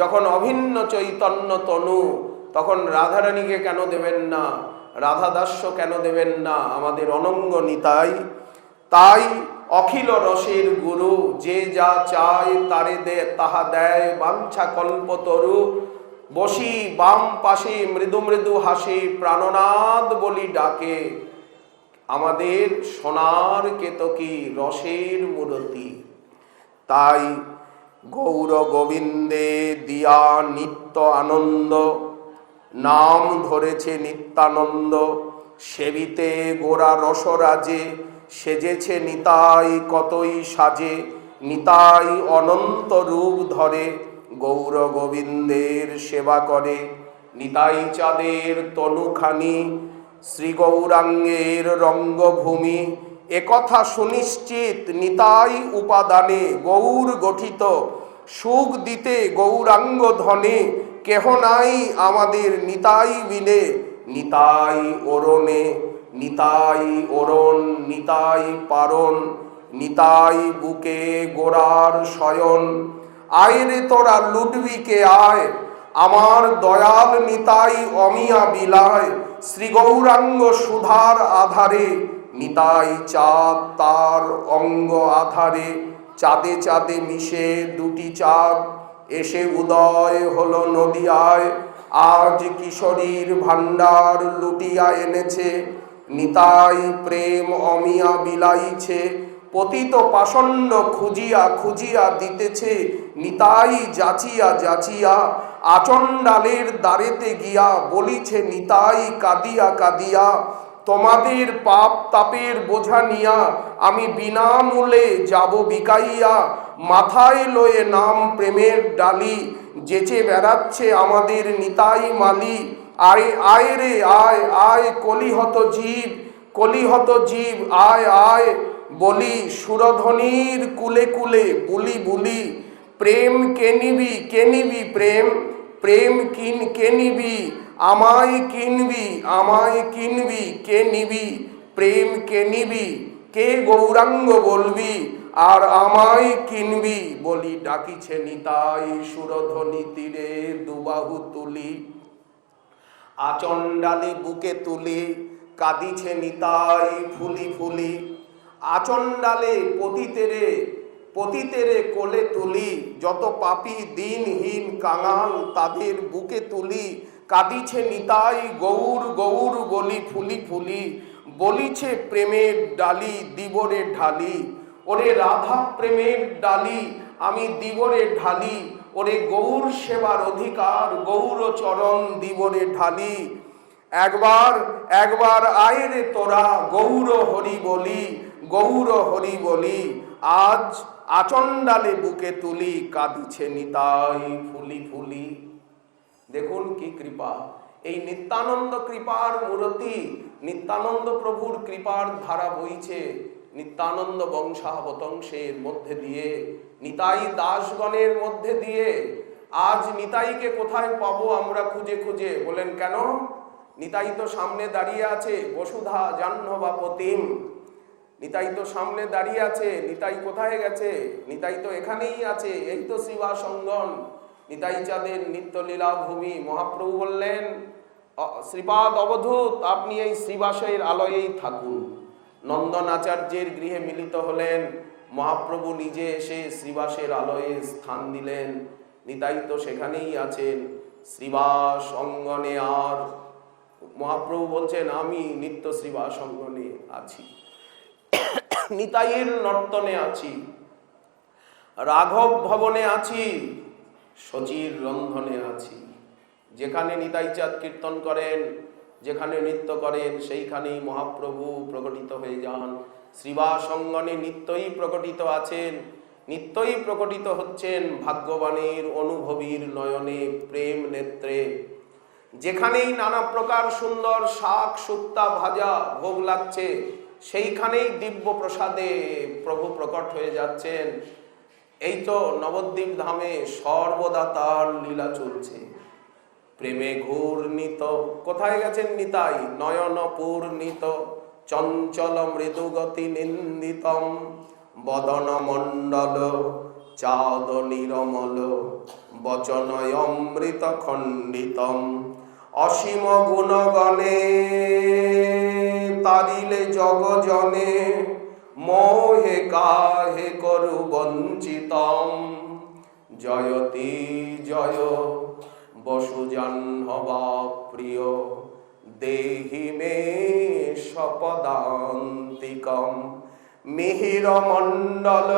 যখন অভিন্ন চৈতন্য তনু, তখন রাধারানীকে কেন দেবেন না, রাধাদাস্য কেন দেবেন না আমাদের অনঙ্গ নিতাই। তাই অখিল রসের গুরু, যে যা চায় তারে দে তাহা দেয়, বাঞ্ছা কল্পতরু। বসি বাম পাশে মৃদু মৃদু হাসে, প্রাণনাদ বলি ডাকে, আমাদের সোনার কেতকী রসের মূরতি। তাই গৌর গোবিন্দে দিয়া নিত্য আনন্দ, নাম ধরেছে নিত্যানন্দ। সেবিতে গোরা রসরাজে, সেজেছে নিতাই কতই সাজে, নিতাই অনন্ত রূপ ধরে, গৌর গোবিন্দের সেবা করে। নিতাই চাঁদের তনুখানি, শ্রী গৌরাঙ্গের রঙ্গভূমি, একথা সুনিশ্চিত নিতাই উপাদানে, গৌর গঠিত সুখ দিতে গৌরাঙ্গ ধনে, কেহ নাই আমাদের নিতাই বিনে। নিতাই ওরণে, নিতাই ওরণ, নিতাই পারণ, নিতাই বুকে গোরার শয়ন। আয় রে তোরা লুটবি কে আয়, আমার দয়াল নিতাই অমিয়া বিলায়। শ্রী গৌরাঙ্গ সুধার আধারে, নিতাই চাঁদ তার অঙ্গ আধারে। চাঁদে চাঁদে মিশে দুটি চাঁদ, এসে উদয় হলো নদিয়ায়। আজ কিশোরীর ভান্ডার লুটিয়া এনেছে, নিতাই প্রেম অমিয়া বিলাইছে। পতিত পাষণ্ড খুঁজিয়া খুঁজিয়া দিতেছে, নিতাই যাচিয়া যাচিয়া। আচণ্ডালের দ্বারেতে গিয়া বলিছে নিতাই কাঁদিয়া কাঁদিয়া, তোমাদের পাপ তাপের বোঝা নিয়া আমি বিনামূল্যে যাব বিকাইয়া। মাথায় লয়ে নাম প্রেমের ডালি, যেচে বেড়াচ্ছে আমাদের নিতাই মালি। আয় আয় রে আয় আয় কলিহত জীব, কলিহত জীব আয় আয় বলি। সুরধ্বনির কুলে কুলে বুলি বুলি, প্রেম কে নিবি কে নিবি প্রেম, প্রেম কে নিবি আমায় কিনবি, আমায় কিনবি কে নিবি, প্রেম কে নিবি কে গৌরাঙ্গ বলবি, আর আমায় কিনবি বলি। ডাকিছে নিতাই সুরধ্বনি তীরে দুবাহু তুলি, আচণ্ডালে বুকে তুলি, কাঁদিছে নিতাই ফুলি ফুলি। আচণ্ডালে পতিতেরে, পতিতেরে কোলে তুলি, যত পাপী দিনহীন কাঙাল তাদের বুকে তুলি। কাঁদিছে নিতাই গৌর গৌর বলি ফুলি ফুলি, বলিছে প্রেমের ডালি দিবরে ঢালি। ওরে রাধা প্রেমের ডালি আমি দিবরে ঢালি, ওরে গৌর সেবার অধিকার গৌর চরণ দিবরে ঢালি। একবার একবার আয় রে তোরা গৌর হরি বলি, গৌর হরি বলি। আজ আচণ্ডালে বুকে তুলি, কাঁদিছে নিতাই ফুলি ফুলি। দেখুন কি কৃপা, এই নিত্যানন্দ কৃপার মূরতি, নিত্যানন্দ প্রভুর কৃপার ধারা বইছে নিত্যানন্দ বংশাবতংশের মধ্যে দিয়ে, নিতাই দাসগণের মধ্যে দিয়ে। আজ নিতাইকে কোথায় পাবো আমরা খুঁজে খুঁজে? বলেন কেন? নিতাই তো সামনে দাঁড়িয়ে আছে, বসুধা জাহ্নবাপতিম। নিতাই তো সামনে দাঁড়িয়ে আছে। নিতাই কোথায় গেছে? নিতাই তো এখানেই আছে, এই তো শ্রীবাস অঙ্গন, নিতাই চাঁদের নিত্য লীলা ভূমি। মহাপ্রভু বললেন শ্রীপাদ অবধূত আপনি এই শ্রীবাসের আলয়েই থাকুন। নন্দন আচার্যের গৃহে মিলিত হলেন, মহাপ্রভু নিজে এসে শ্রীবাসের আলয়ে স্থান দিলেন। নিতাই তো সেখানেই আছেন শ্রীবাস অঙ্গনে। আর মহাপ্রভু বলছেন আমি নিত্য শ্রীবাস অঙ্গনে আছি, নিতাইয়ের নর্তনে আছি, রাঘব ভবনে আছি, শচীর রন্ধনে আছি। যেখানে নিতাই চাঁদ কীর্তন করেন যেখানে নৃত্য করেন সেইখানেই মহাপ্রভু প্রকটিত হয়ে যান। শ্রীবাস অঙ্গনে নিত্যই প্রকটিত আছেন, নিত্যই প্রকটিত হচ্ছেন ভাগ্যবানের অনুভবীর নয়নে প্রেম নেত্রে। যেখানেই নানা প্রকার সুন্দর শাক শুক্তা ভাজা ভোগ লাগছে সেইখানেই দিব্য প্রসাদে প্রভু প্রকট হয়ে যাচ্ছেন। এই তো নবদ্বীপ ধামে সর্বদা তার লীলা চলছে। প্রেমে ঘূর্ণিত, কোথায় গেছেন নিতাই? নয়ন পূর্ণিত চঞ্চল মৃদুগতি নিন্দিতম বদন মণ্ডল চাঁদ নিরমল বচনয় অমৃত খণ্ডিতম অসীম গুণগণে তারিলে জগজনে মোহে কাহে করু বঞ্চিতম জয়তি জয় বসুজাহ্নবা প্রিয় দেহি মে সপদান্তিকম মিহির মণ্ডল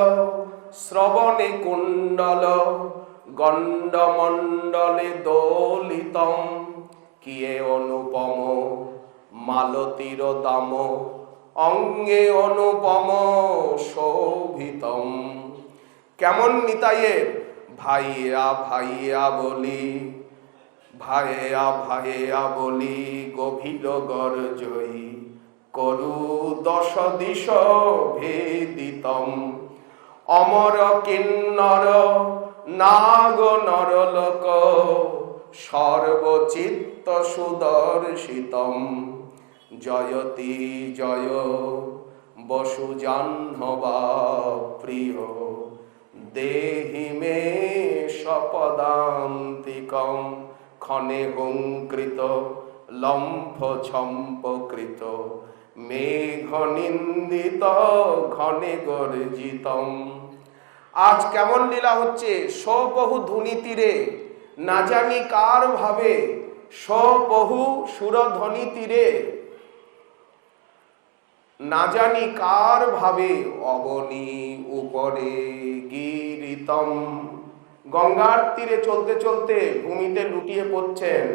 শ্রবণে কুণ্ডল গণ্ডমণ্ডলে দোলিতম কিয়ে অনুপম মালতীর দাম অঙ্গে অনুপম শোভিতম। কেমন নিতাইয়ের ভাইয়া ভাইয়া বলি, ভাইয়া ভাইয়া বলি গভীর গর্জয়ী করু দশ দিশ ভেদিতম অমর কিন্নর নাগ নরলোক সর্বচিত্ত সুদর্শিতম জয়তি জয় বসুজাহ্নবা প্রিয় দেহি মে সপদান্তিকম ক্ষণে হুঙ্কৃত লম্ফ ছম্পকৃত মেঘ নিন্দিত ঘনে গর্জিতম। আজ কেমন লীলা হচ্ছে সবহু ধুনি তীরে না জানি কার ভাবে, সবহু সুরধ্বনি তীরে না জানি কার ভাবে অবনী উপরে গিরিতম। গঙ্গার তীরে চলতে চলতে ভূমিতে লুটিয়ে পড়ছেন,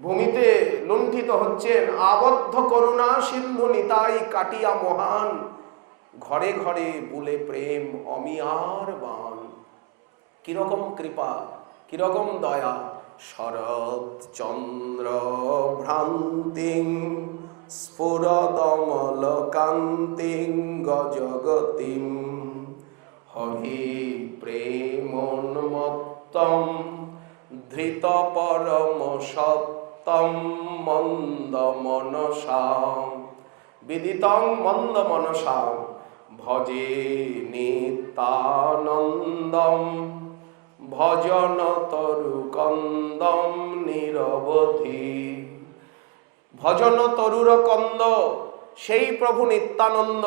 ভূমিতে লুণ্ঠিত হচ্ছেন। আবদ্ধ করুণা সিন্ধু নিতাই কাটিয়া মহান ঘরে ঘরে বুলে প্রেম অমিয়ার বান। কিরকম কৃপা, কিরকম দয়া। শরৎ চন্দ্র ভ্রান্তিং স্ফুরদমল কান্তিং গজগতিম হরি প্রেমোন্মত্তম ধৃত পরম সত্যম মন্দ মনসাম বিদিতং মন্দ মনসাম ভজে নিত্যানন্দম ভজন তরু কন্দম নিরবধি। ভজন তরুর কন্দ সেই প্রভু নিত্যানন্দ,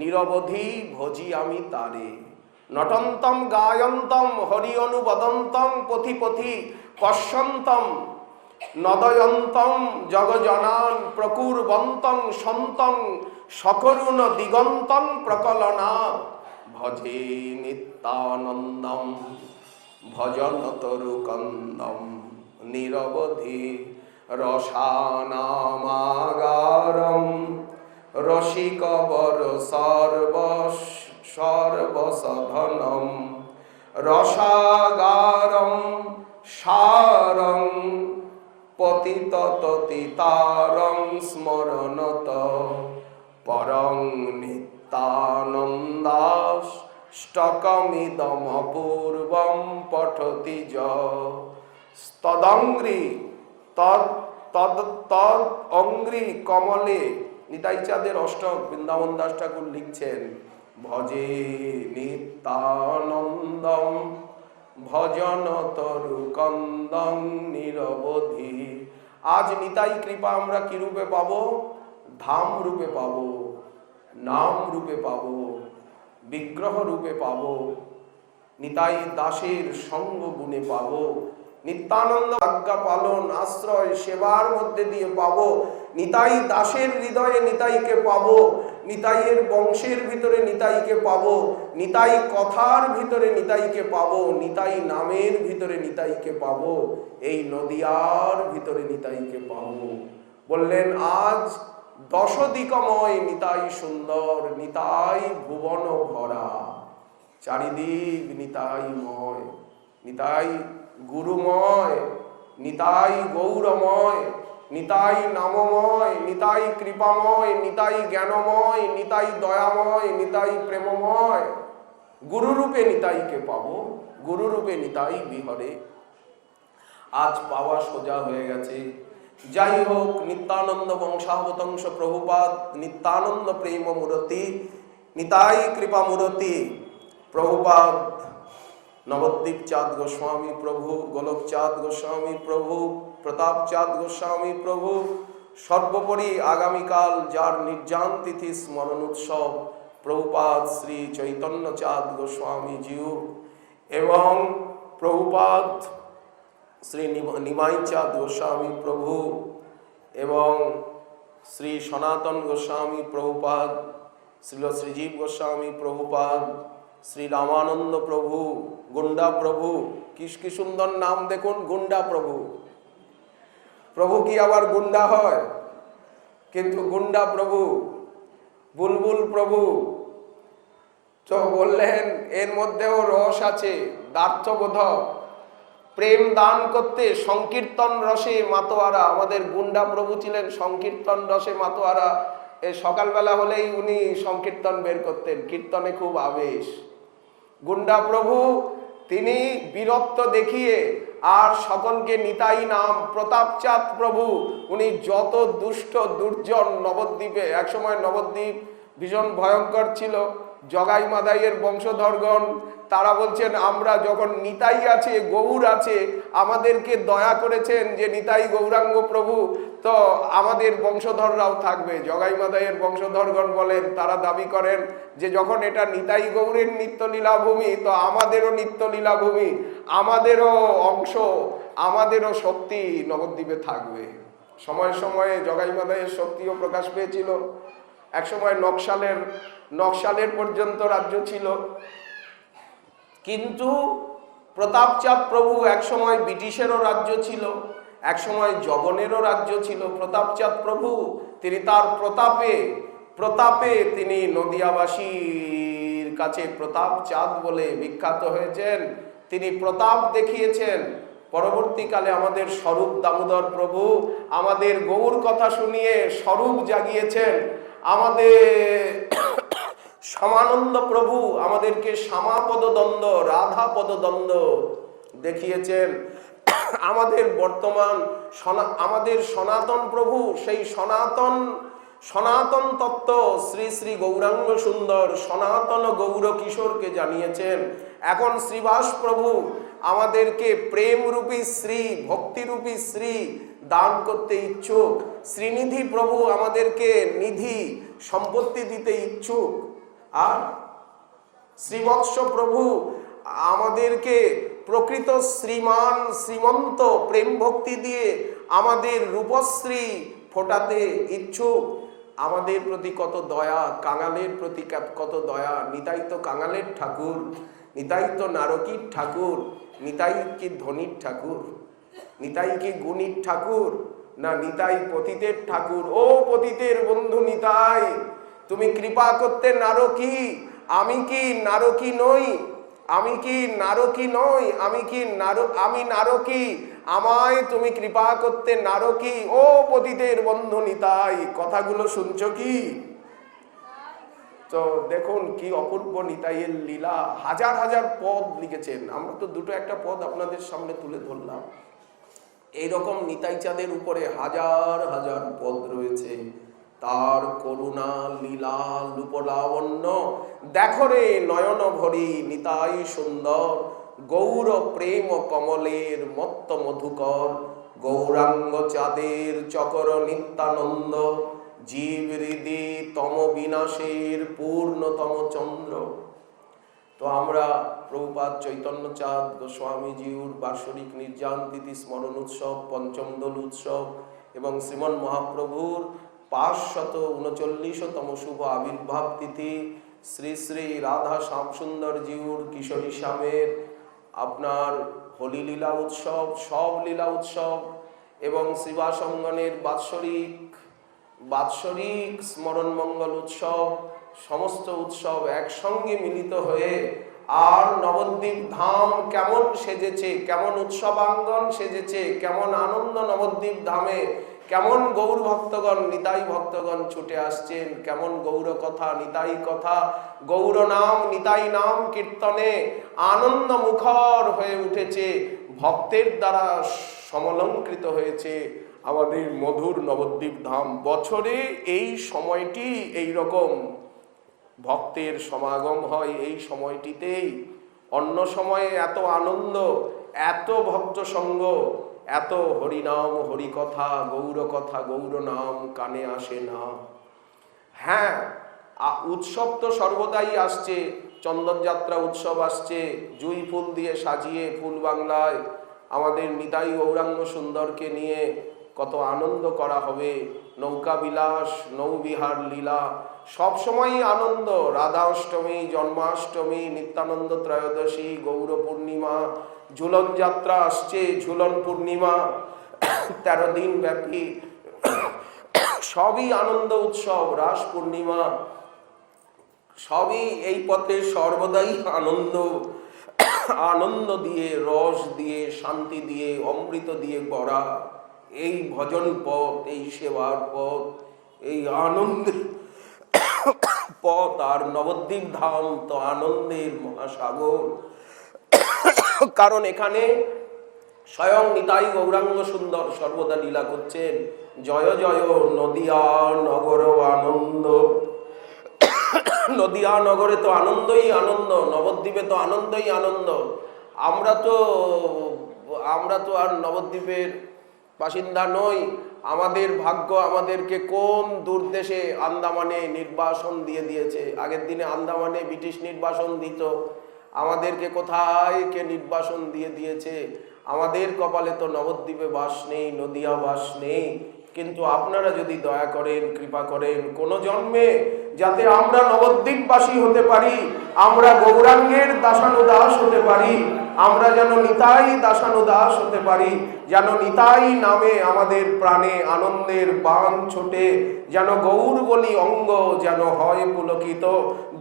নিরবধি ভজি আমি তারে। নটন্তম গায়ন্তম হরি অনুবদন্তম পথি পথি পশ্যন্তম নদয়ন্তম জগজনান প্রকুরবন্তং সন্তং সকরুণ দিগন্তং প্রকলনা ভজে নিত্যানন্দম ভজন তরু কন্দম নিরবধি রসানামাগারম রসিকবর সর্বসধনম রসাগারম সারং পতিততিতারং স্মরণত পরং নিত্যানন্দাস ষ্টকমিদম অপূর্বম পঠতি য তদঙ্ঘ্রি তদ অঙ্ঘ্রি কমলে। নিতাই চাঁদের অষ্টক বৃন্দাবন দাস ঠাকুর লিখছেন ভজে নিত্যানন্দম ভজন তরু কন্দম নিরবধি। আজ নিতাই কৃপা আমরা কি রূপে পাবো? ধাম রূপে পাবো, নাম রূপে পাবো, বিগ্রহ রূপে পাবো, নিতাই দাসের সঙ্গ গুণে পাবো, নিত্যানন্দ আজ্ঞা পালন আশ্রয় সেবার মধ্যে দিয়ে পাবো, নিতাই দাসের হৃদয়ে নিতাইকে পাবো, নিতাইয়ের বংশের ভিতরে নিতাইকে পাবো, নিতাই কথার ভিতরে নিতাইকে পাবো, নিতাই নামের ভিতরে নিতাইকে পাবো, এই নদিয়ার ভিতরে নিতাইকে পাবো। বললেন আজ দশদিকময় নিতাই সুন্দর, নিতাই ভুবন ভরা, চারিদিক নিতাইময়, নিতাই গুরুময়, নিতাই গৌরময়, নিতাই নামময়, নিতাই কৃপাময়, নিতাই জ্ঞানময়, নিতাই দয়াময়, নিতাই প্রেমময়। গুরুরূপে নিতাইকে পাবো, গুরুরূপে নিতাই বিহরে। আজ পাওয়া সোজা হয়ে গেছে। যাই হোক, নিত্যানন্দ বংশাবতংশ প্রভুপাদ, নিত্যানন্দ প্রেম মূরতি, নিতাই কৃপা মূরতি প্রভুপাদ, নবদ্বীপ চাঁদ গোস্বামী প্রভু, গোলক চাঁদ গোস্বামী প্রভু, প্রতাপ চাঁদ গোস্বামী প্রভু, সর্বোপরি আগামীকাল যার নির্জান তিথি স্মরণ উৎসব প্রভুপাদ শ্রী চৈতন্য চাঁদ গোস্বামী জিউ এবং প্রভুপাদ শ্রী নিমাই চাঁদ গোস্বামী প্রভু এবং শ্রী সনাতন গোস্বামী প্রভুপাদ, শ্রীল শ্রীজীব গোস্বামী প্রভুপাদ, শ্রী রামানন্দ প্রভু, গুন্ডা প্রভু, কি সুন্দর নাম দেখুন, গুন্ডা প্রভু। প্রভু কি আবার গুন্ডা হয়? কিন্তু গুন্ডা প্রভু, বুলবুল প্রভু। তো বললেন এর মধ্যেও রস আছে, দ্বার্থবোধক। প্রেম দান করতে সংকীর্তন রসে মাতোয়ারা। আমাদের গুন্ডা প্রভু ছিলেন সংকীর্তন রসে মাতোয়ারা। এই সকালবেলা হলেই উনি সংকীর্তন বের করতেন, কীর্তনে খুব আবেশ। গুন্ডা প্রভু তিনি বীরত্ব দেখিয়ে আর সকলকে নিতাই নাম। প্রতাপচাঁদ প্রভু উনি যত দুষ্ট দুর্জন নবদ্বীপে, একসময় নবদ্বীপ ভীষণ ভয়ঙ্কর ছিল, জগাই মাদাইয়ের বংশধরগণ তারা বলছেন আমরা যখন নিতাই আছে, গৌর আছে, আমাদেরকে দয়া করেছেন যে নিতাই গৌরাঙ্গ প্রভু, তো আমাদের বংশধররাও থাকবে। জগাই মাদাইয়ের বংশধরগণ বলেন, তারা দাবি করেন যে যখন এটা নিতাই গৌরের নিত্যলীলা ভূমি, তো আমাদেরও নিত্যলীলা ভূমি, আমাদেরও অংশ, আমাদেরও শক্তি নবদ্বীপে থাকবে। সময়ে সময়ে জগাই মাদাইয়ের শক্তিও প্রকাশ পেয়েছিল। একসময় নকশালের পর্যন্ত রাজ্য ছিল। কিন্তু প্রতাপচাঁদ প্রভু একসময় ব্রিটিশেরও রাজ্য ছিল, একসময় জগনেরও রাজ্য ছিল। প্রতাপচাঁদ প্রভু তিনি তার প্রতাপে তিনি নদিয়াবাসীর কাছে প্রতাপচাঁদ বলে বিখ্যাত হয়েছেন। তিনি প্রতাপ দেখিয়েছেন। পরবর্তীকালে আমাদের স্বরূপ দামোদর প্রভু আমাদের গৌর কথা শুনিয়ে স্বরূপ জাগিয়েছেন। আমাদের সমানন্দ প্রভু আমাদেরকে শ্যামাপদদ্বন্দ্ব, রাধাপদদ্বন্দ্ব দেখিয়েছেন। আমাদের বর্তমান আমাদের সনাতন প্রভু সেই সনাতন তত্ত্ব শ্রী শ্রী গৌরাঙ্গ সুন্দর সনাতন গৌর কিশোরকে জানিয়েছেন। এখন শ্রীবাস প্রভু আমাদেরকে প্রেমরূপী শ্রী, ভক্তিরূপী শ্রী দান করতে ইচ্ছুক। শ্রীনিধি প্রভু আমাদেরকে নিধি সম্পত্তি দিতে ইচ্ছুক। আর শ্রীবৎস প্রভু আমাদেরকে প্রকৃত শ্রীমান শ্রীমন্ত প্রেম ভক্তি দিয়ে আমাদের রূপশ্রী ফোটাতে ইচ্ছুক। আমাদের প্রতি কত দয়া, কাঙালের প্রতি কত দয়া। নিতাই তো কাঙালের ঠাকুর, নিতাই তো নারকীর ঠাকুর, নিতাই কি ধনির ঠাকুর, নিতাই কি গুণীর ঠাকুর, না নিতাই পতিতের ঠাকুর। ও পতিতের বন্ধু নিতাই, তুমি কৃপা করতে নারকী। আমি কি নারকী নই? আমি কি নারকী নই? আমি নারকী, আমায় তুমি কৃপা করতে নারকী। ও পতিতের বন্ধু নিতাই, কথাগুলো শুনছো কি? তো দেখুন কি অপূর্ব নিতাইয়ের লীলা। হাজার হাজার পদ লিখেছেন, আমরা তো দুটো একটা পদ আপনাদের সামনে তুলে ধরলাম। এইরকম নিতাই চাঁদের উপরে হাজার হাজার পদ রয়েছে। তার করুণা লীলা রূপলাবণ্য দেখো রে নয়ন ভরি, নিতাই সুন্দর গৌর প্রেম কমলের মত্ত মধুকর। গৌরাঙ্গ চাঁদের চকর নিত্যানন্দ, জীব হৃদি তম বিনাশের পূর্ণতম চন্দ্র। তো আমরা প্রভুপাদ চৈতন্য চাঁদ গোস্বামীজিউর বার্ষিক নির্জান তিথি স্মরণ উৎসব, পঞ্চম দোল উৎসব এবং শ্রীমন মহাপ্রভুর 539তম শুভ আবির্ভাব তিথি, শ্রী শ্রী রাধা শ্যামসুন্দর জিউর কিশোরী শ্যামের আপনার হোলি লীলা উৎসব, সব লীলা উৎসব এবং শ্রীবাসঙ্গনের বাৎসরিক স্মরণ মঙ্গল উৎসব, সমস্ত উৎসব একসঙ্গে মিলিত হয়ে আর নবদ্বীপ ধাম কেমন সেজেছে, কেমন উৎসবাঙ্গন সেজেছে, কেমন আনন্দ নবদ্বীপ ধামে, কেমন গৌর ভক্তগণ নিতাই ভক্তগণ ছুটে আসছেন, কেমন গৌর কথা নিতাই কথা গৌর নাম নিতাই নাম কীর্তনে আনন্দ মুখর হয়ে উঠেছে, ভক্তের দ্বারা সমলঙ্কৃত হয়েছে আমাদের মধুর নবদ্বীপ ধাম। বছরে এই সময়টি এই রকম ভক্তের সমাগম হয়, এই সময়টিতেই। অন্য সময়ে এত আনন্দ, এত ভক্ত সঙ্গ, এত হরিনাম হরিকথা গৌর কথা গৌর নাম কানে আসে না। হ্যাঁ, উৎসব তো সর্বদাই আসছে, চন্দনযাত্রা উৎসব আসছে, জুঁই ফুল দিয়ে সাজিয়ে ফুল বাংলায় আমাদের নিতাই গৌরাঙ্গ সুন্দরকে নিয়ে কত আনন্দ করা হবে। নৌকা বিলাস, নৌবিহার লীলা, সবসময়ই আনন্দ। রাধা অষ্টমী, জন্মাষ্টমী, নিত্যানন্দ ত্রয়োদশী, গৌর পূর্ণিমা, ঝুলন যাত্রা আসছে, ঝুলন পূর্ণিমা, 13 দিন ব্যাপী সবই আনন্দ উৎসব। রাস পূর্ণিমা, সবই এই পথে সর্বদাই আনন্দ। আনন্দ দিয়ে, রস দিয়ে, শান্তি দিয়ে, অমৃত দিয়ে ভরা এই ভজন পথ, এই সেবার পথ, এই আনন্দের পথ। আর নবদ্বীপ ধাম তো আনন্দের মহাসাগর, কারণ এখানে স্বয়ং নিতাই গৌরাঙ্গ সুন্দর সর্বদা লীলা করছেন। জয় জয় নদিয়া নগর আনন্দ। নদিয়া নগরে তো আনন্দই আনন্দ, নবদ্বীপে তো আনন্দই আনন্দ। আমরা তো আর নবদ্বীপের বাসিন্দা নই। আমাদের ভাগ্য আমাদেরকে কোন দূরদেশে আন্দামানে নির্বাসন দিয়ে দিয়েছে। আগের দিনে আন্দামানে ব্রিটিশ নির্বাসন দিত, আমাদেরকে কোথায় কে নির্বাসন দিয়ে দিয়েছে। আমাদের কপালে তো নবদ্বীপে বাস নেই, নদিয়া বাস নেই। কিন্তু আপনারা যদি দয়া করেন, কৃপা করেন, কোন জন্মে যাতে আমরা নবদ্বীপবাসী হতে পারি, আমরা গৌরাঙ্গের দাসানুদাস হতে পারি, আমরা যেন নিতাই দাসানুদাস হতে পারি, যেন নিতাই নামে আমাদের প্রাণে আনন্দের বাণ ছোটে, যেন গৌর বলি অঙ্গ যেন হয় পুলকিত,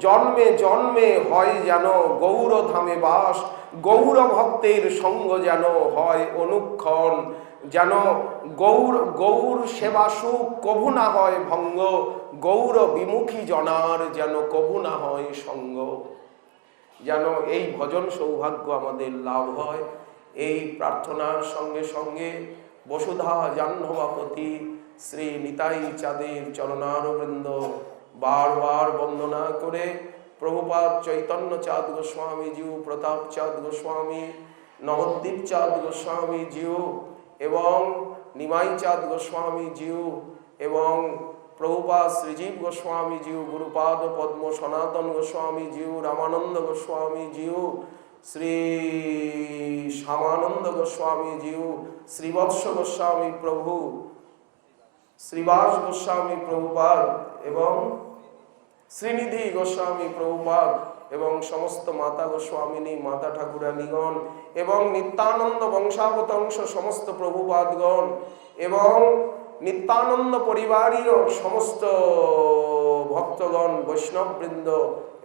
জন্মে জন্মে হয় যেন গৌর ধামে বাস, গৌর ভক্তের সঙ্গ যেন হয় অনুক্ষণ, যেন গৌর সেবা সুখ কভু না হয় ভঙ্গ, গৌর বিমুখী জনার যেন কভু না হয় সঙ্গ। যেন এই ভজন সৌভাগ্য আমাদের লাভ হয়। এই প্রার্থনার সঙ্গে সঙ্গে বসুধা জাহ্নবাপতি শ্রী নিতাই চাঁদের চরণারবিন্দ বারবার বন্দনা করে প্রভুপাদ চৈতন্য চাঁদ গোস্বামী জিউ, প্রতাপ চাঁদ গোস্বামী, নবদ্বীপ চাঁদ গোস্বামী জিউ এবং নিমাই চাঁদ গোস্বামী জিউ এবং প্রভুপাদ শ্রীজীব গোস্বামী জিউ, গুরুপাদ পদ্ম সনাতন গোস্বামী জিউ, রামানন্দ গোস্বামী জিউ, শ্রী শ্যামানন্দ গোস্বামী জিউ, শ্রীবৎস গোস্বামী প্রভু, শ্রীবাস গোস্বামী প্রভুপাদ এবং শ্রীনিধি গোস্বামী প্রভুপাদ এবং সমস্ত মাতা গোস্বামিনী, মাতা ঠাকুরানীগণ এবং নিত্যানন্দ বংশাবতংশ সমস্ত প্রভুপাদগণ এবং নিত্যানন্দ পরিবারীয় সমস্ত ভক্তগণ, বৈষ্ণববৃন্দ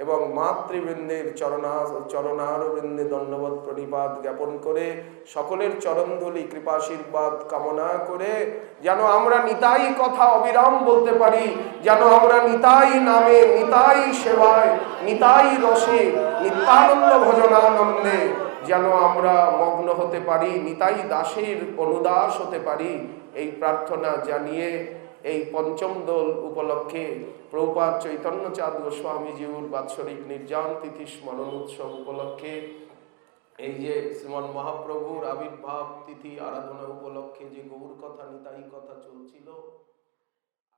এবং মাতৃবৃন্দের চরণারবিন্দে দণ্ডবৎ প্রণিপাত জ্ঞাপন করে সকলের চরণধূলি কৃপাশীর্বাদ কামনা করে যেন আমরা নিতাই কথা অবিরাম বলতে পারি, যেন আমরা নিতাই নামে, নিতাই সেবায়, নিতাই রসে, নিত্যানন্দ ভজনানন্দে যেন আমরা মগ্ন হতে পারি, নিতাই দাসের অনুদাস হতে পারি। এই প্রার্থনা জানিয়ে এই পঞ্চম দোল উপলক্ষে প্রভুপাদ চৈতন্য চাঁদ গোস্বামী জিউর বাৎসরিক নির্যান তিথি স্মরণ উৎসব উপলক্ষে এই যে শ্রীমন মহাপ্রভুর আবির্ভাব তিথি আরাধনা উপলক্ষে যে গৌর কথা নিতাই কথা চলছিল